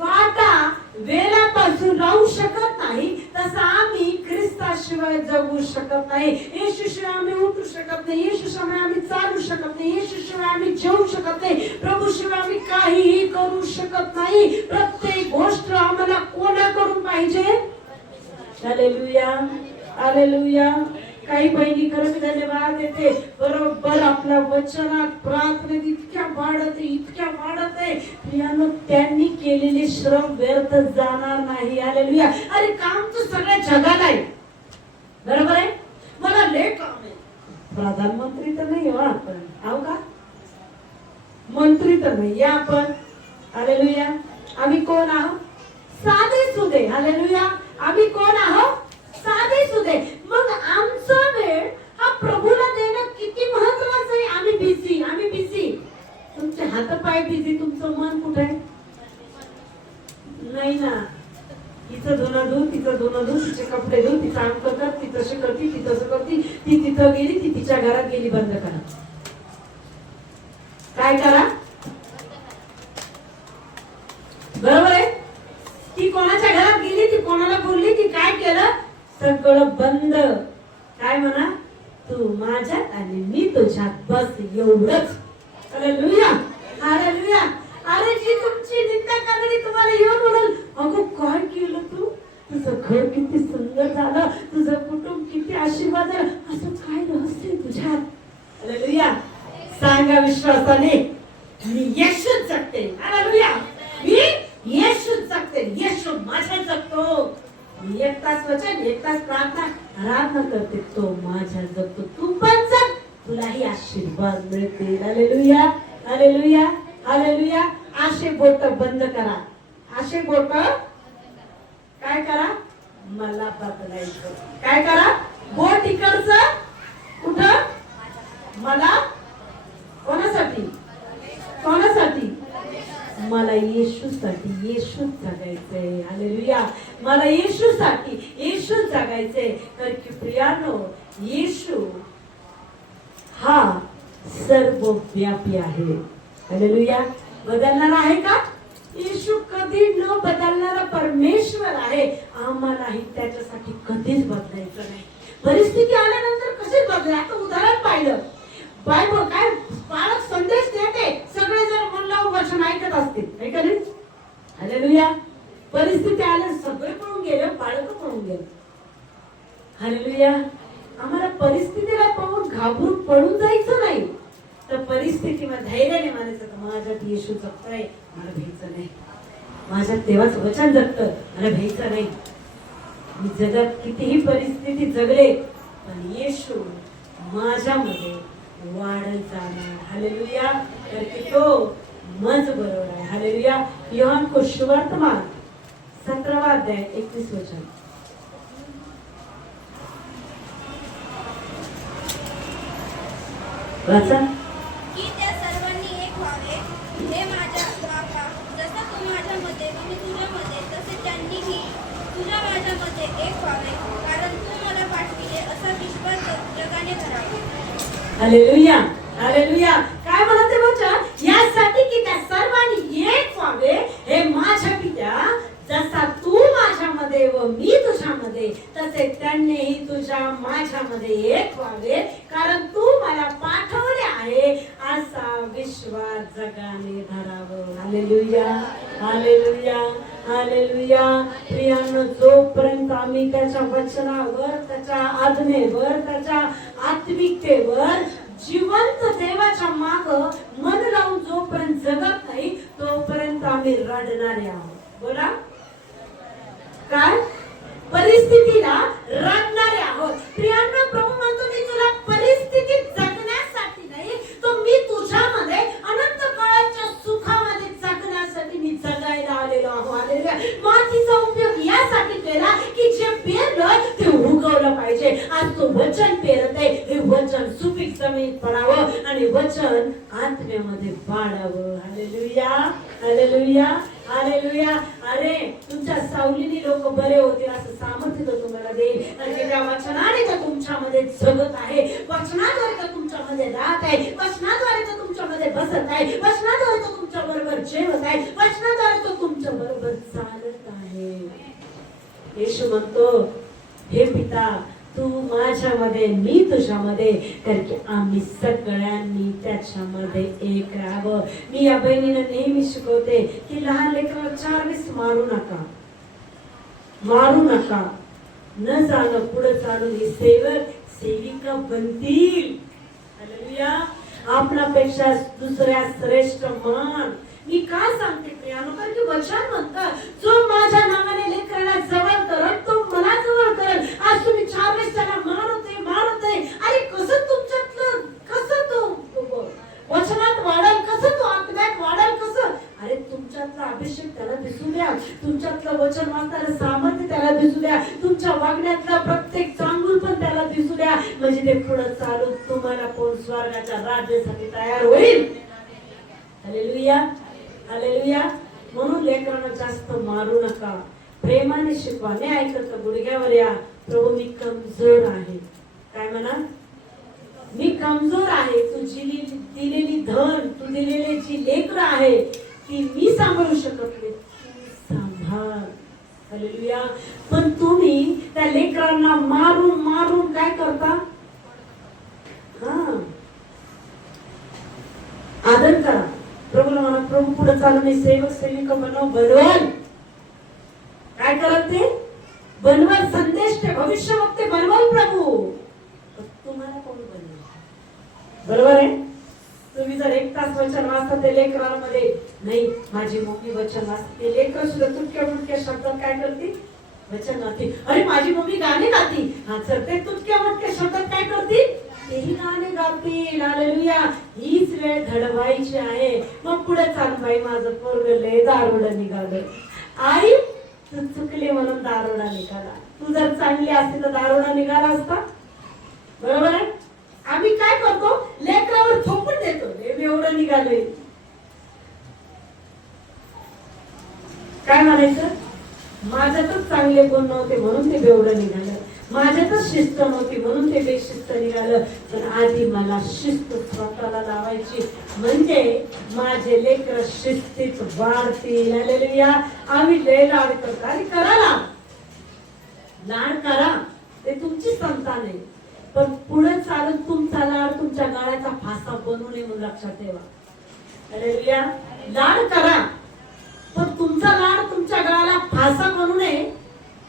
फाटा वेलापासून राहू शकत नाही तसा आम्ही ख्रिस्ताशिवाय जगू शकत नाही. येशूशिवाय आम्ही उठू शकत नाही. येशूशिवाय आम्ही चालू शकत नाही. येशूशिवाय आम्ही जेवू शकत नाही. प्रभूशिवाय आम्ही काहीही करू शकत नाही. प्रत्येक गोष्ट आम्हाला कोणाकडून पाहिजे? Hallelujah hallelujah. काही बहिणी खरंच धन्यवाद देते. बरोबर आपल्या वचनात प्रार्थनेत इतक्या वाढत आहे प्रियानो, त्यांनी केलेले श्रम व्यर्थ जाणार नाही. हालेलुया. अरे काम तर सगळ्या जगाला आहे, बरोबर आहे. मला लय काम आहे. प्रधानमंत्री तर नाही हो आपण, आहो का? मंत्री तर नाही आपण. हालेलुया. आम्ही कोण आहोत? साधे सुधे. हालेलुया. आम्ही कोण आहोत? साधे सुधे. मग आमचा वेळ हा प्रभूला देणं किती महत्वाचं आहे. आम्ही बिझी. तुमचे हातपाय बिझी, तुमचं मन कुठे आहे? नाही ना. तिचं धुणं धु, तिचं धुणं धु, तिचे कपडे धु, तिचं आम कर, ती तशी करती, ती तसं करती, ती तिथं गेली, ती तिच्या घरात गेली. बंद करा. काय करा? बरोबर आहे. ती कोणाच्या घरात गेली, ती कोणाला बोलली, ती काय केलं, सगळं बंद. काय म्हणा? तू माझ्यात आणि मी तुझ्यात, बस एवढंच. Hallelujah hallelujah. अरे जी तुमची निंदा करणारी तुम्हाला येऊन म्हणाल, अगं काय केलं तू, तुझं घर किती सुंदर झालं, तुझं कुटुंब किती आशीर्वाद झालं, असं काय रहस्य तुझ्यात? हालेलुया. सांगा विश्वासाने, मी येशूच जगते. हालेलुया. मी येशूच जगते. येशू माझ्यात जगतो. मी एक तास वचन, एक तास प्रार्थना करते, तो माझ्या जगतो. तू पण जग, तुलाही आशीर्वाद मिळते. Hallelujah hallelujah hallelujah. आशे बोट बंद करा. आशे बोट काय करा? मला बदलायचं. काय करा? बोट इकडचं कुठं? मला. कोणासाठी? कोणासाठी? मला येशूसाठी. येशूच जगायचंय. हालेलुया. मला येशूसाठी, येशूच जगायचंय. कारण की प्रियानो, येशू हा सर्वव्यापी आहे. हालेलुया. बदलणारा आहे का? येशू कधी न बदलणारा परमेश्वर आहे. आम्हालाही त्याच्यासाठी कधीच बदलायचं नाही. परिस्थिती आल्यानंतर कसे बदला? आता उदाहरण पाहिलं, बायबल काय पालक संदेश देते, सगळे जर म्हणलं वचन ऐकत असतील, नाही का नाही? हालेलुया. परिस्थिती आल्या सगळे पळून गेले, बाळक पळून गेले. हालेलुया. आम्हाला परिस्थितीला पाहून घाबरून पळून जायचं नाही, तर परिस्थितीमध्ये धैर्याने म्हणायचं, माझ्यात येशू जगतोय, मला भ्यायचं नाही. माझ्यात देवाचं वचन जगतं, मला भ्यायचं नाही. मी जगात कितीही परिस्थिती जगले, पण येशू माझ्यामध्ये वाढत जाणार. हालेलुया. तर की तो मज बरोबर आहे. हालेलुया. योहान को सुवर्तमान 17 अध्याय 21 वचन. वाचा. की त्या सर्वांनी एक व्हावे, हे माझ्या बापा, जसं तू माझ्यामध्ये व मी तुझ्यामध्ये, तसे त्यांनीही तुझ्या मध्ये एक व्हावे, कारण तू मला पाठविले असा विश्वास जगाने धरावा. Hallelujah, hallelujah. काय म्हणते वचन? यासाठी की त्या सर्वांनी एक व्हावे, हे माझ्या पित्या, जसा तू माझ्यामध्ये व मी तुझ्यामध्ये, तसे त्यांनीही तुझ्या माझ्यामध्ये एक व्हावे, कारण तू मला पाठवले आहे असा विश्वास जगाने धरावं. Hallelujah, hallelujah, hallelujah. प्रियांनो, जोपर्यंत आम्ही त्याच्या वचनावर, त्याच्या आज्ञेवर, त्याच्या आत्मिकतेवर, जिवंत देवाच्या माग मन लावून जोपर्यंत जगत नाही, तोपर्यंत आम्ही रडणारे आहोत. बोला, काय? परिस्थितीला रडणारे आहोत. प्रियांना, प्रभू म्हणतो मी तुला परिस्थितीत जगण्यासाठी नाही, तो मी तुझ्यामध्ये अनंत काळाच्या सुखामध्ये जगण्यासाठी मी जगायला आलेलो आहो. हालेलुया. मातीचा उपयोग यासाठी केला की जे पेरलं ते उगवलं पाहिजे. आज तो वचन पेरत आहे, हे वचन सुपीक जमिनीत पडावं आणि वचन आत्म्यामध्ये वाढावं. Hallelujah, hallelujah, hallelujah. अरे, तुमच्या सावलीने लोक बरे होतील असं सामर्थ्य तो तुम्हाला देईल. आणि त्या वचनाने तो तुमच्यामध्ये जगत आहे, वचनाद्वारे तो तुमच्यामध्ये राहत आहे, वचनाद्वारे तो तुमच्यामध्ये बसत आहे, वचनाद्वारे तो तुमच्या बरोबर जेवत आहे, वचनाद्वारे तो तुमच्या बरोबर चालत आहे. येशू म्हणतो, हे पिता, तू माझ्यामध्ये, मी तुझ्यामध्ये, कारण की आम्ही सगळ्यांनी त्याच्यामध्ये एक राहावं. मी या बहिणीला नेहमी शिकवते की लहान लेकराला 4 वेळेस मारू नका, मारू नका. न जाणं पुढे चालून हे सेवक सेविका बनतील. हालेलुया. आपणापेक्षा दुसऱ्या श्रेष्ठ मान. मी काय सांगते प्रियानो, कारण की वचन म्हणतात, जो माझ्या नावाने लेकराला जवळ करत तो मला जवळ करत. आज तुम्ही 4 वेळेस त्याला मारते मारते. अरे कसं तुमच्यातलं, कसं तो वचनात वाढेल, कसं तो आत्म्यात वाढेल, कसं? अरे तुमच्यातला अभिषेक त्याला दिसू द्या, तुमच्यातलं वचन वाचताना सामर्थ्य त्याला दिसू द्या, तुमच्या वागण्यातला प्रत्येक चांगुल पण त्याला दिसू द्या. म्हणजे ते पुढे चालून तुम्हाला कोण स्वर्गाच्या राज्यासाठी तयार होईल. Hallelujah, hallelujah. म्हणून लेकरांना जास्त मारू नका, प्रेमाने शिकवा. नाही ऐकत गुडघ्यावर या, प्रभू मी कमजोर आहे. काय म्हणा? मी कमजोर आहे. तू दिलेली धन, तू दिलेली जी लेकरं आहे ती मी सांभाळू शकत नाही, तू सांभाळ. हालेलुया. पण तुम्ही त्या लेकरांना मारून मारून काय करता? आदर करा. प्रभूला म्हणा, प्रभू पुढे चालून मी सेवक सेविका बनवल. काय करत ते? बनवल. संदेश ते भविष्यवक्ते बनवल प्रभू. तुम्हाला कोण बनवल? बरोबर आहे. तुम्ही जर 1 तास वचन वाचता, ते लेकरांमध्ये नाही, माझी मम्मी वचन वाचते, ते लेकर सुद्धा तुटक्या मुटक्या शब्दात काय करते? वचन गाते. अरे माझी मम्मी गाणे गाती, हा तर ते तुटक्या मुटक्या शब्दात काय करते? तेही गाणे गातील. हालेलुया. हीच वेळ घडवायची आहे. मग पुढे चाल, बाई माझं पोरगं लय दारोडा निघालं. आई, तू चुकले म्हणून दारोडा निघाला. तू जर चांगली असती तर दारोडा निघाला असता. बरोबर आहे. आम्ही काय करतो? लेकरावर थोपून देतो, हे एवढं निघालोय. काय म्हणायचं? माझ्यातच चांगले गुण नव्हते म्हणून ते बेवडं निघालं, माझ्यातच शिस्त नव्हती म्हणून ते बेशिस्त निघालं. पण आधी मला शिस्त स्वतःला लावायची, म्हणजे माझे लेकर शिस्तीत वाढतील. हालेलुया. आम्ही लय लाड करतो. आणि करा लाड करा, ते तुमची संतान आहे. पण पुढे चालून तुमचा लाड तुमच्या गळ्याचा फासा बनू नये म्हणून लक्षात ठेवा. हालेलुया. लाड करा, पण तुमचा लाड तुमच्या गळ्याला फासा बनू नये,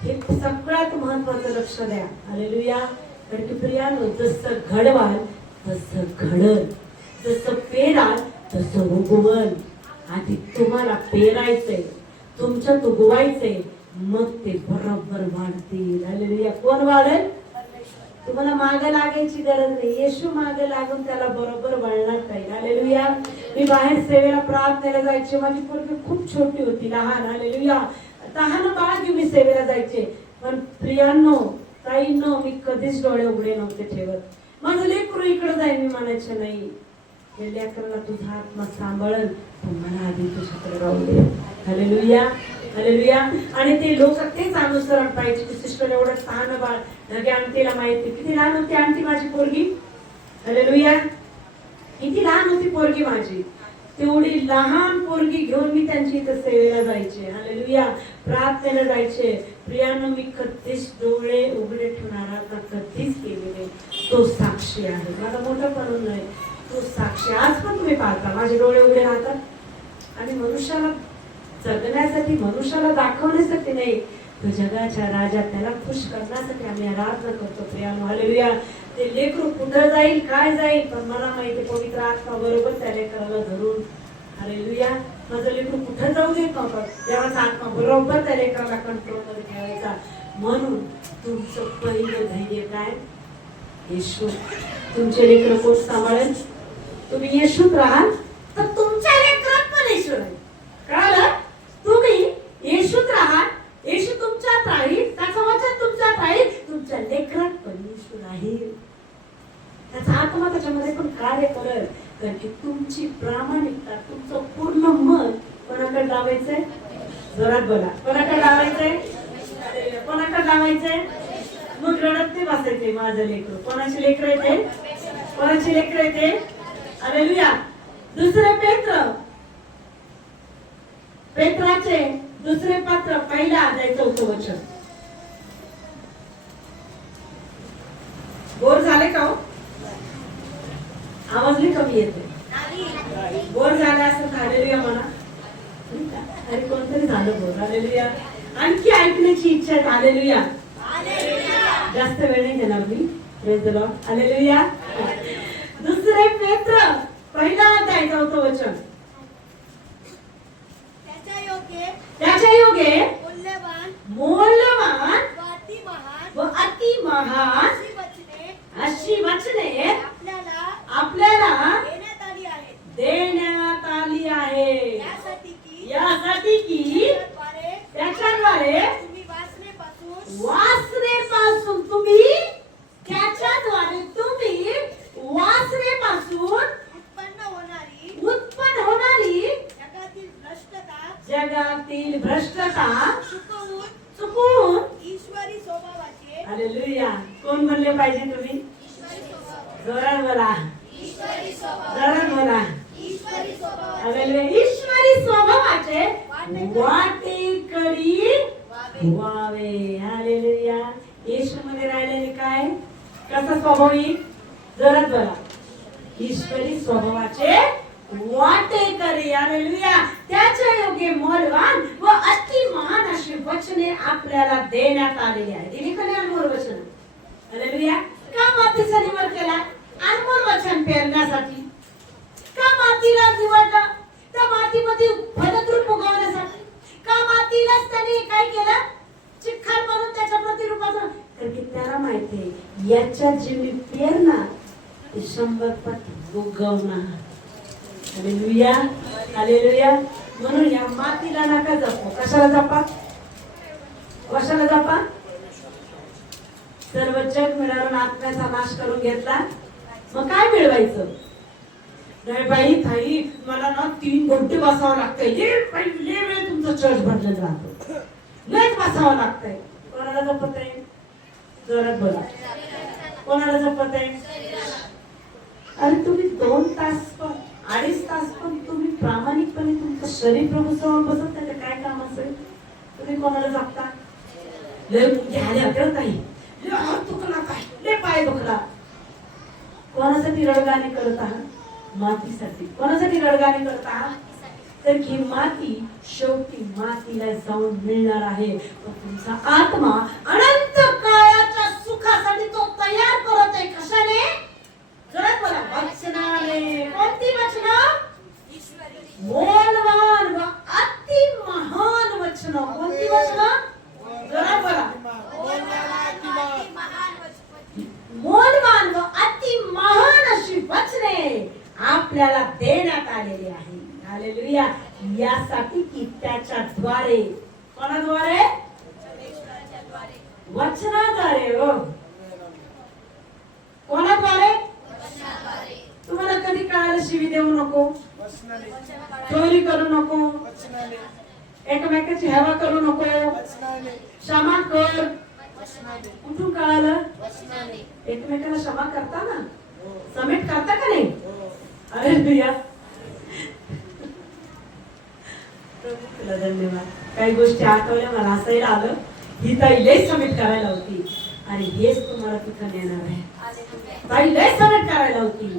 हे सगळ्यात महत्वाचं लक्ष द्या. हालेलुया. कारण की प्रियानो, जसं घडवाल तसं घडल, जसं पेराल तसं उगवल. आधी तुम्हाला पेरायचंय, तुमच्यात उगवायचंय, मग ते बरोबर वाढतील. हालेलुया. कोण वाढेल? तुम्हाला मागे लागायची गरज नाही. येशू मागे लागून त्याला बरोबर वळणार काही. हालेलुया. मी बाहेर सेवेला प्रार्थनेला जायचे. माझी पोरगी खूप छोटी होती, लहान. हालेलुया. लहान बाळ घेऊन मी सेवेला जायचे. पण प्रियांनो, ताईंनो, मी कधीच डोळे उघडे नव्हते ठेवत. माझं लेकरू इकडे जाईल मी म्हणायचे नाही. हे लेकराला तुझा आत्मा सांभाळल, पण मला आधी तुझ्याकडे राहू दे. Hallelujah, hallelujah. आणि ते लोक तेच अनुसरण पाहिजे की सिस्टर एवढं लहान बाळ, लगे आंटीला माहिती किती लहान होती आंटी माझी पोरगी. हालेलुया, किती लहान होती पोरगी माझी. तेवढी लहान पोरगी घेऊन मी त्यांची इथं सेवेला जायचे. हालेलुया, प्रार्थनेला जायचे. प्रियानं मी कधीच डोळे उघडे ठेवणारा कधीच केलेले. तो साक्षी आहे, माझा मोठा म्हणून नाही, तो साक्षी. आज पण तुम्ही पाहता माझे डोळे उघडे राहतात. आणि मनुष्याला जगण्यासाठी, मनुष्याला दाखवण्यासाठी नाही, तो जगाच्या राजा त्याला खुश करण्यासाठी आम्ही आराधना करतो. प्रियानो, हालेलुया. ते लेकरू कुठं जाईल, काय जाईल, पण मला माहिती पवित्र आत्मा बरोबर त्या लेकराला धरून, हालेलुया, माझं लेकरू कुठं जाऊ देत नव्हतं. देवाचा आत्मा बरोबर त्या लेकराला कंट्रोल मध्ये ठेवायचा. म्हणून तुमचं पहिलं धैर्य काय? येशू. तुमचे लेकर कोण सांभाळेल? तुम्ही येशूत राहाल तर तुमच्या लेकरात पण येशू राहील. कळालं? तुम्ही येशूत राहाल, येशू तुमच्यात राहील, त्याचं वचन तुमच्यात राहील, तुमच्या लेकरात पण येशू राहील. त्याचा आत्मा त्याच्यामध्ये पण कार्य करेल. कारण की तुमची प्रामाणिकता, तुमचं पूर्ण मन कोणाकडे लावायचंय? जोरात बोला. कोणाकडे लावायचंय? कोणाकडे लावायचंय? मग रडत नाही बसायचे माझं लेकरू. कोणाची लेकर येते? कोणाची लेकर येते? हालेलुया. दुसरे पेत्राचे दुसरे पत्र पहिला अध्याय 4 वचन. बोर झाले का हो? आवाज नाही कमी येते. बोर झाले असं हालेलुया म्हणा. अरे कोणतरी झालं बोर. हालेलुया. आणखी ऐकण्याची इच्छा आहे. हालेलुया. जास्त वेळ नाही देणार मी. Praise the lord. हालेलुया. दुसरे पेत्र पहिला अध्याय 4 वचन. त्याच्या योगे मूल्यवान व अति महान अशी वचने आपल्याला देण्यात आली आहे. यासाठी की त्याच्याद्वारे वासनेपासून तुम्ही उत्पन्न होणारी जगातील भ्रष्टता चुकवून ईश्वरी स्वभावाचे. हालेलुया. कोण म्हणले पाहिजे तुम्ही? जोरात बोला. जोरात बोला. हालेलुया. ईश्वरी स्वभावाचे वाटेकरी व्हावे. हालेलुया. येशू मध्ये राहिलेले काय? कसा स्वभाव येईल? जोरात बोला. ईश्वरी स्वभावाचे वाटेकरी. हालेलुया. त्याच्या योग्य मौल्यवान व अति महान अशी वचने आपल्याला देण्यात आलेली आहे. दिली का नाही अनमोल वचन? हालेलुया. का मातीचा निवड केला? अनमोल वचन पेरण्यासाठी. का मातीला निवडलं? त्या मातीमध्ये फलद्रूप उगवण्यासाठी. का मातीलाच त्याने काय केलं? चिखल बनवून त्याच्या प्रतिरूपाचं. कारण की त्याला माहिती आहे याच्यात जे मी पेरणार ते 100 पट उगवणार. हालेलुया. हालेलुया. म्हणून या मातीला नका जपू. कशाला जपा? कशाला जपा? सर्व जग मिळवून आत्म्याचा नाश करून घेतला. मग काय मिळवायचं? नाही बाई ताई मला ना 3 घंटे बसावं लागतंय. लय वेळ तुमचं चर्च भरलेलं राहतो. लयच बसावं लागतंय. कोणाला जपत आहे? जोरात बोला. कोणाला जपत आहे? अरे तुम्ही 2 तास पण 2.5 तास पण तुम्ही प्रामाणिकपणे तुमचं शरीर प्रभू समोर बसत त्याचं काय काम असेल? तुम्ही कोणाला जपता? लय घ्यायला काही लय हात दुखला, काय लय पाय दुखला. कोणासाठी रडगाणे करत आहात? मातीसाठी. कोणासाठी रडगाणे करत आहात? तर ही माती शेवटी मातीला जाऊन मिळणार आहे. पण तुमचा आत्मा अनंत काळाच्या सुखासाठी तो तयार करत आहे. कशाने? जोरात बोला. वचनाने. कोणती वचनं? मौल्यवान व अति महान वचनं. कोणती वचनं? जोरात बोला. मौल्यवान व अति महान अशी वचने आपल्याला देण्यात आलेली आहे. हालेलुया. यासाठी की त्याच्याद्वारे. कोणाद्वारे? वचनाद्वारे. हो. कोणाद्वारे? तुम्हाला कधी कळालं शिवी चोरी करू नको, वचनाने एकमेकाची हेवा करू नको, वचनाने क्षमा कर. वचनाने कुठून कळालं? वचनाने एकमेकाला क्षमा करता ना, हो समेट करता का नाही? हो अरे प्रिया, प्रभू तुला धन्यवाद. काही गोष्टी आठवल्या, मला हसायला आलं. ही ताई लय समेट करायला होती आणि हेच तुम्हाला तिथं नेणार आहे. ताई लय समेट करायला होती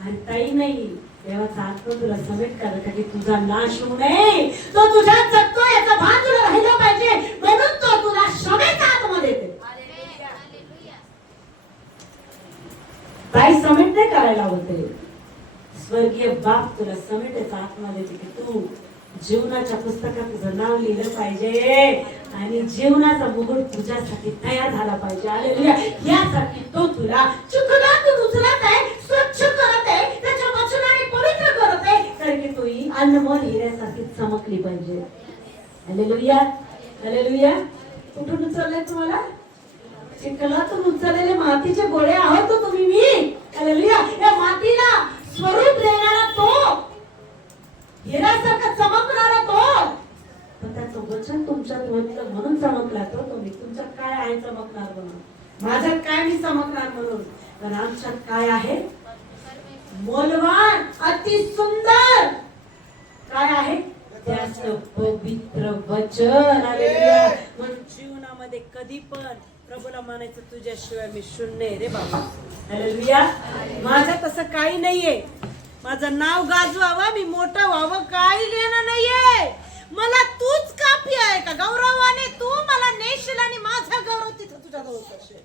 आणि ताई नाही, देवाचा आत्मा तुला समेट करायला का की तुझा नाश होऊ नये, तो तुझ्यात जगतो याचा भान तुला राहिला पाहिजे, म्हणून तो तुला क्षमेचा आत्मा देते. ताई समेट नाही करायला होते, स्वर्गीय बाप तुला समेटेचा आत्मा देते की तू जीवनाच्या पुस्तकात तुझं नाव लिहिलं पाहिजे आणि जीवनाचा मुकुट तुझ्यासाठी तयार झाला पाहिजे. हालेलुया. यासाठी तो तुला चुकलातून उचलत आहे, स्वच्छ करत आहे, त्याच्या वचनाने पवित्र करत आहे, कारण की तू ही अनमोल हिऱ्यासारखी चमकली पाहिजे. हालेलुया. हालेलुया. कुठून उचललंय तुम्हाला? चिखलातून उचललेले मातीचे गोळे आहोत तो तुम्ही मी. हालेलुया. या मातीला स्वरूप देणारा तो, हिऱ्यासारखा चमकणारा तो, पण त्याचं वचन तुमच्यात होतं म्हणून चमकला तो. तुम्ही तुमच्यात काय आहे चमकणार म्हणून, माझ्यात काय मी चमकणार म्हणून, कारण आमच्यात काय आहे? मौल्यवान, अति सुंदर काय आहे? त्याचं पवित्र वचन. हालेलुया. म्हणून जीवनामध्ये कधी पण प्रभूला म्हणायचं तुझ्याशिवाय मी शून्य आहे रे बाबा. हालेलुया. माझ्यात असं काही नाहीये, माझं नाव गाजवावं, मी मोठं व्हावं, काही घेणं नाहीये. मला तूच काफी आहे का? गौरवाने तू मला नेशील आणि माझा गौरव तिथं तुझ्या जवळ करशील.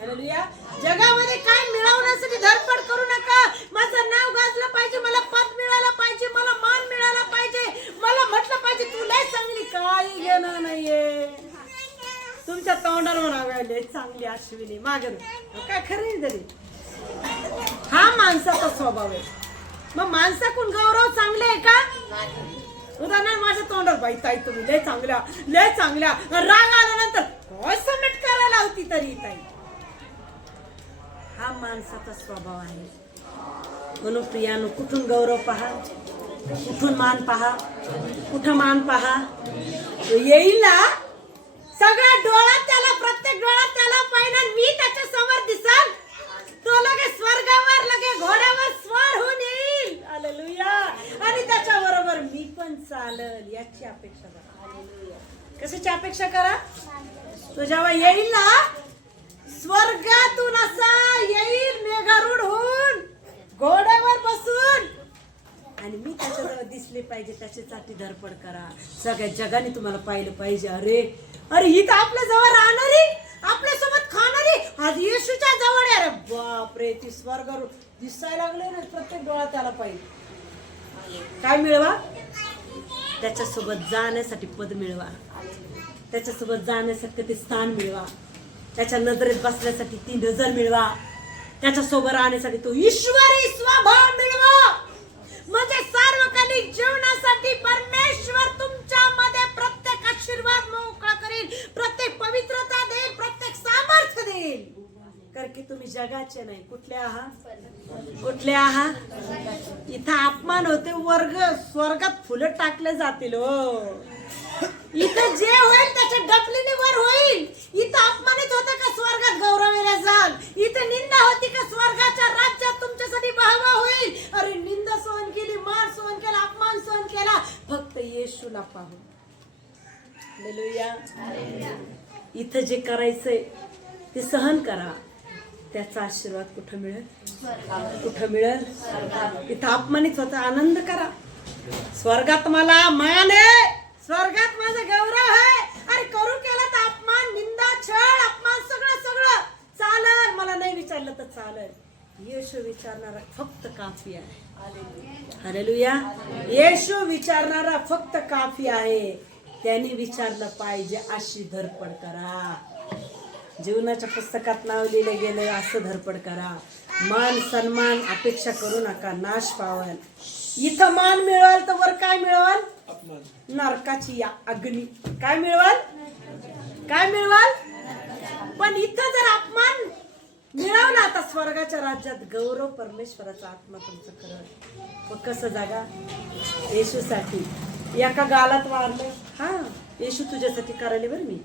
हालेलुया. जगामध्ये काय मिळवण्यासाठी धडपड करू नका. माझं नाव गाजलं पाहिजे, मला पद मिळालं पाहिजे, मला मान मिळाला पाहिजे, मला म्हटलं पाहिजे तू लय चांगली, काही घेणं नाहीये. तुमच्या तोंडावर म्हणावे चांगली अश्विनी मागे काय खरं तरी, हा माणसाचा स्वभाव आहे. मग माणसाकडून गौरव चांगले आहे का? उदाहरण माझ्या तोंडावर बाई ताई तुम्ही लय चांगल्या, लय चांगल्या, राग आल्यानंतर काय समेट करायला होती तरी ताई, हा माणसाचा स्वभाव आहे. म्हणून प्रियानो, कुठून गौरव पहा, कुठून मान पहा, कुठं मान पहा, येईल ना सगळ्या डोळ्यात त्याला, प्रत्येक डोळ्यात त्याला पाहिजे, मी त्याच्या समोर दिसल, तो लगे स्वर्गावर लगे घोड्यावर स्वार होऊन येईल. हालेलुया. आणि त्याच्या बरोबर मी पण चालल, याची अपेक्षा करा. कशाची अपेक्षा करा? तो जेव्हा येईल ना स्वर्गातून, असा येईल मेघारूढ होऊन, घोड्यावर बसून, आणि मी त्याच्याजवळ दिसले पाहिजे, त्याच्यासाठी धडपड करा. सगळ्या जगाने तुम्हाला पाहिलं पाहिजे, अरे अरे ही तर आपल्या जवळ राहणारी, आपल्यासोबत खाणारी, आज येशूच्या जवळ आहे. अरे बापरे, ती स्वर्गारूढ दिसायला लागले ना, प्रत्येक डोळा त्याला पाहिजे. काय मिळवा? त्याच्यासोबत जाण्यासाठी पद मिळवा, त्याच्यासोबत जाण्यासाठी ते स्थान मिळवा, त्याच्या नजरेत बसण्यासाठी ती नजर मिळवा, त्याच्यासोबत राहण्यासाठी तो ईश्वरी स्वभाव मिळवा. म्हणजे सार्वकालिक जीवनासाठी परमेश्वर तुमच्यामध्ये प्रत्येक आशीर्वाद मोकळा करेल, प्रत्येक पवित्रता देईल, प्रत्येक सामर्थ्य देईल. कारण की तुम्ही जगाचे नाही. कुठले आहात? कुठले आहात? इथं अपमान होते, वर्ग स्वर्गात फुलं टाकले जातील. हो, इथं जे होईल त्याच्या डबलीने वर होईल. इथं अपमानित होतं का स्वर्गात गौरवले जाल. इथं निंदा होती का स्वर्गाच्या राज्यात तुमच्यासाठी वाहवा होईल. अरे निंदा सहन केली, मार सहन केला, अपमान सहन केला, फक्त येशूला पाहून. हालेलुया. इथं जे करायचंय ते सहन करा, त्याचा आशीर्वाद कुठं मिळेल? कुठं मिळेल? इथं अपमानित होता, आनंद करा. स्वर्गात मला मान आहे, स्वर्गात माझा गौरव आहे. अरे करू केला तर अपमान, निंदा, छळ, अपमान सगळं सगळं चालेल, मला नाही विचारलं तर चालेल. येशू विचारणारा फक्त काफी आहे. हालेलुया. येशू विचारणारा फक्त काफी आहे. त्याने विचारलं पाहिजे अशी धडपड करा. जीवनाच्या पुस्तकात नाव लिहिलं गेलं असं धडपड करा. मान सन्मान अपेक्षा करू नका, नाश पावल. इथं मान मिळवाल तर वर काय मिळवाल? नरकाची अग्नी. काय मिळवाल? काय मिळवाल? पण इथं जर अपमान मिळवला आता स्वर्गाच्या राज्यात गौरव, परमेश्वराचा आत्मा तुमचं खरं. मग कसं जागा येशूसाठी एका गालात वारलं. हा, येशू तुझ्यासाठी करायला बरं मी,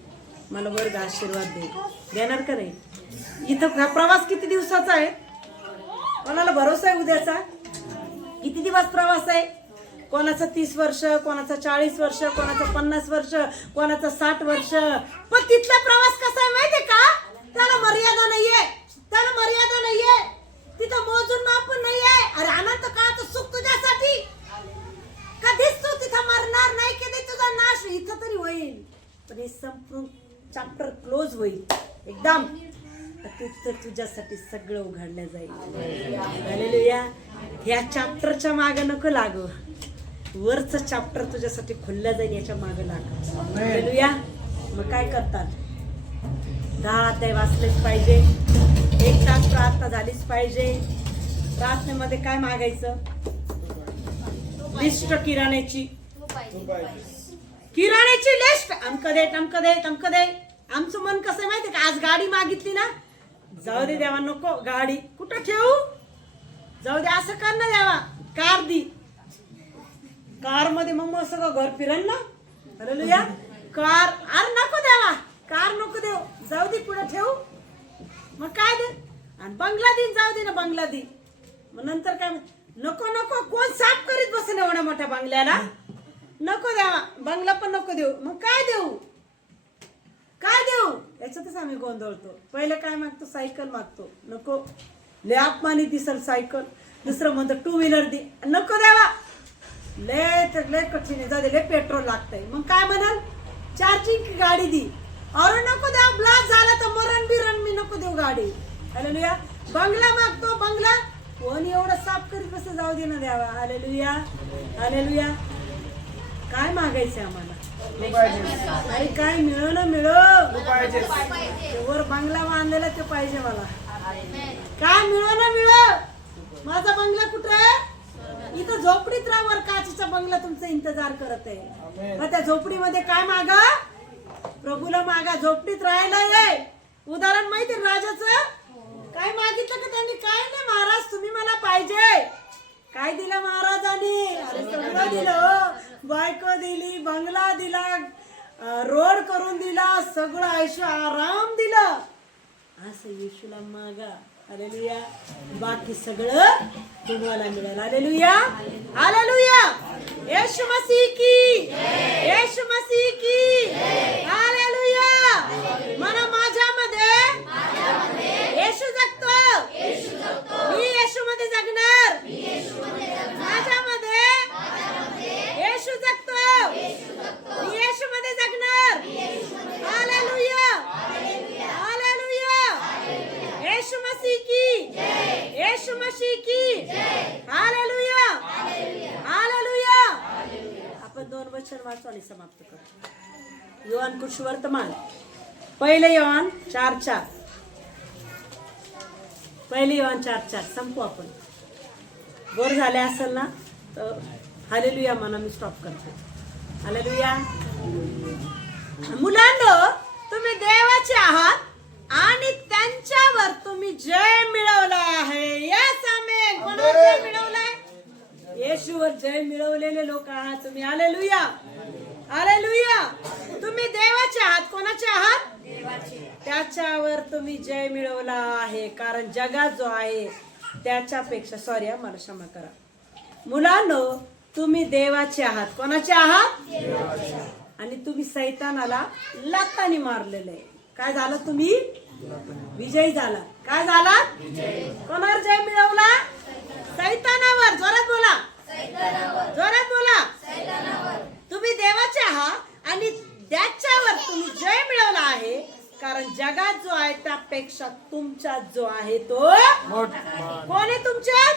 मला वर्ग आशीर्वाद दे. देणार का नाही? इथं हा प्रवास किती दिवसाचा आहे? कोणाला भरोसा आहे उद्याचा? किती दिवस प्रवास आहे? कोणाचा 30 वर्ष, कोणाचा 40 वर्ष, कोणाचा 50 वर्ष, कोणाचा 60 वर्ष. पण तिथला प्रवास कसा आहे माहितीये का? त्याला मर्यादा नाहीये, त्याला मर्यादा नाहीये, तिथं मोजून मापून नाहीये. अरे अनंत काळाचं सुख तुझ्यासाठी. कधीच तू तिथं मरणार नाही, कधी तुझा नाश इथं तरी होईल, पण हे संपूर्ण चॅप्टर क्लोज होईल एकदम. तिथं तुझ्यासाठी सगळं उघडलं जाईल. हालेलुया. ह्या चॅप्टरच्या मागे नको लागू, वरचं चॅप्टर तुझ्यासाठी खुललं जाईल, याच्या मागे लाग. हालेलुया. मग काय करतात? 10 अध्याय वाचलेच पाहिजे, 1 तास प्रार्थना झालीच पाहिजे. प्रार्थनेमध्ये काय मागायचं? लिस्ट किराण्याची, किराण्याची लिस्ट. अमकं दे, तमकं दे, तमकं दे. आमचं मन कसं माहितीये का? आज गाडी मागितली ना, जाऊ दे देवा, नको गाडी, कुठं ठेवू? जाऊ दे, असं कर ना देवा, कार दी. कार मध्ये मग सगळं घर फिरल ना. हालेलुया. कार, अरे नको देवा, कार नको देऊ, जाऊ दे, कुठं ठेवू? मग काय दे? आणि बंगला दिन, जाऊ दे ना बंगला दी. मग नंतर काय? नको नको, कोण साफ करीत बसेल एवढ्या मोठ्या बंगल्याला? नको देवा, बंगला पण नको देऊ. मग काय देऊ? काय देऊ? याच्यातच आम्ही गोंधळतो. पहिलं काय मागतो? सायकल मागतो. नको, लय अपमानित दिसल सायकल. दुसरं म्हणतो 2 व्हीलर दे. नको देवा, लय कठीण आहे, जाऊ दे, लय पेट्रोल लागतंय. मग काय म्हणाल? चार्जिंग गाडी दी. अरे नको देवा, ब्लास्ट झाला तर मरण बिरण, मी नको देऊ गाडी. हालेलुया. बंगला मागतो, बंगला कोण एवढं साफ करीत बस, जाऊ दे ना देवा. हालेलुया. हालेलुया. काय मागायचं आम्हाला? काही काय मिळो ना मिळो, वर बंगला बांधलेला ते पाहिजे मला. काय मिळो ना मिळो, माझा बंगला कुठं आहे? इथं झोपडीत राहा, वर काचीचा बंगला तुमचा इंतजार करत आहे. मग त्या झोपडीमध्ये काय मागा? प्रभूला मागा. झोपडीत राहायला ये. उदाहरण माहिती राजाचं काय मागितलं का त्यांनी? काय नाही महाराज, तुम्ही मला पाहिजे. काय दिलं महाराजांनी? अरे सगळं दिलं. बायको दिली, बंगला दिला, रोड करून दिला, सगळं ऐशो आराम दिलं. असं येशूला मागा. हालेलुया. बाकी सगळं तुम्हाला मिळेल. हालेलुया. हालेलुया. येशू मसीह की, येशू मसीह की. हालेलुया. मला माझ्यामध्ये येशू जगतो, मी येशू मध्ये जगणार. माझ्यामध्ये येशू जगतो, मी येशू मध्ये जगणार. हालेलुया. हालेलुया. येशू मसीह की, येशू मसीह की. हालेलुया. हालेलुया. आपण 2 वचन वाचू आणि समाप्त करू. योहान कुशवर्तमान, 1 योहान 4:4. 1 योहान 4:4 संपू आपण. बोर झाले असेल ना तर हालेलुया म्हणा, मी स्टॉप करते. हालेलुया. मुलांनो, तुम्ही देवाचे आहात आणि त्यांच्यावर तुम्ही जय मिळवला आहे. Yes amen. कोणावर जय मिळवलाय? येशूवर जय मिळवलेले लोक आहात तुम्ही. हालेलुया. हालेलुया. तुम्ही देवाचे आहात. कोणाचे आहात? त्याच्यावर तुम्ही जय मिळवला आहे, कारण जगात जो आहे त्याच्यापेक्षा, सॉरी मला क्षमा करा मुलांनो, तुम्ही देवाचे आहात. कोणाचे आहात? आणि तुम्ही सैतानाला लाथाने मारलेलं आहे. काय झालं? तुम्ही विजयी झाला. काय झाला? कोणावर जय मिळवला? सैतानावर. जोरात बोला, जोरात बोला. तुम्ही देवाचे आहात आणि त्याच्यावर तुम्ही जय मिळवला आहे, कारण जगात जो आहे त्यापेक्षा तुमच्यात जो आहे तो कोण आहे? तुमच्यात.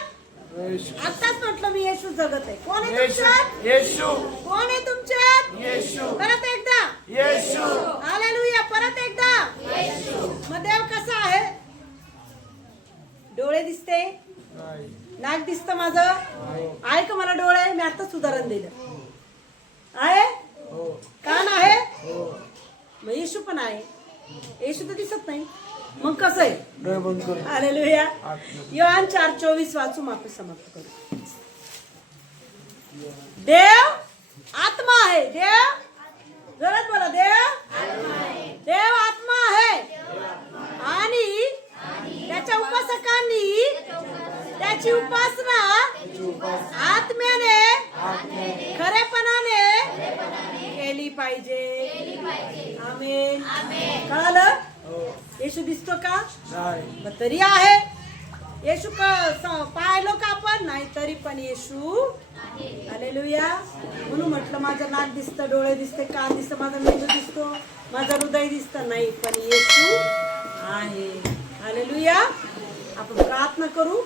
आताच म्हटलं मी येशू जगत आहे. कोण आहे तुमच्यात? येशू. कोण आहे तुमच्यात? येशू. परत एकदा येशू. हालेलुया. परत एकदा येशू. मग देव कसा आहे? डोळे दिसते, नाक दिसतं माझं, आहे का मला डोळे? मी आताच उदाहरण दिलं आहे. कान आहे, मग येशू पण आहे. येशू तर दिसत नाही, मग कसं आहे? डोळे बंद करू. हालेलुया. योहान 4:24 वाचून आपण समाप्त करू. देव आत्मा आहे. देव जोरात बोला, देव आत्मा आहे. आणि त्याच्या उपासकांनी त्याची उपासना आत्म्याने खरेपणाने केली पाहिजे. आमेन. कळालं? येशू दिसतो का? नाही. मग तरी आहे. येशू पाहिलो का आपण? नाही तरी पण येशू. हालेलुया. म्हणून म्हटलं माझं नाक दिसतं, डोळे दिसते, कान दिसतं, माझा मेंदू दिसतो, माझं हृदय दिसतं, नाही पण येशू आहे. हालेलुया. आपण प्रार्थना करू.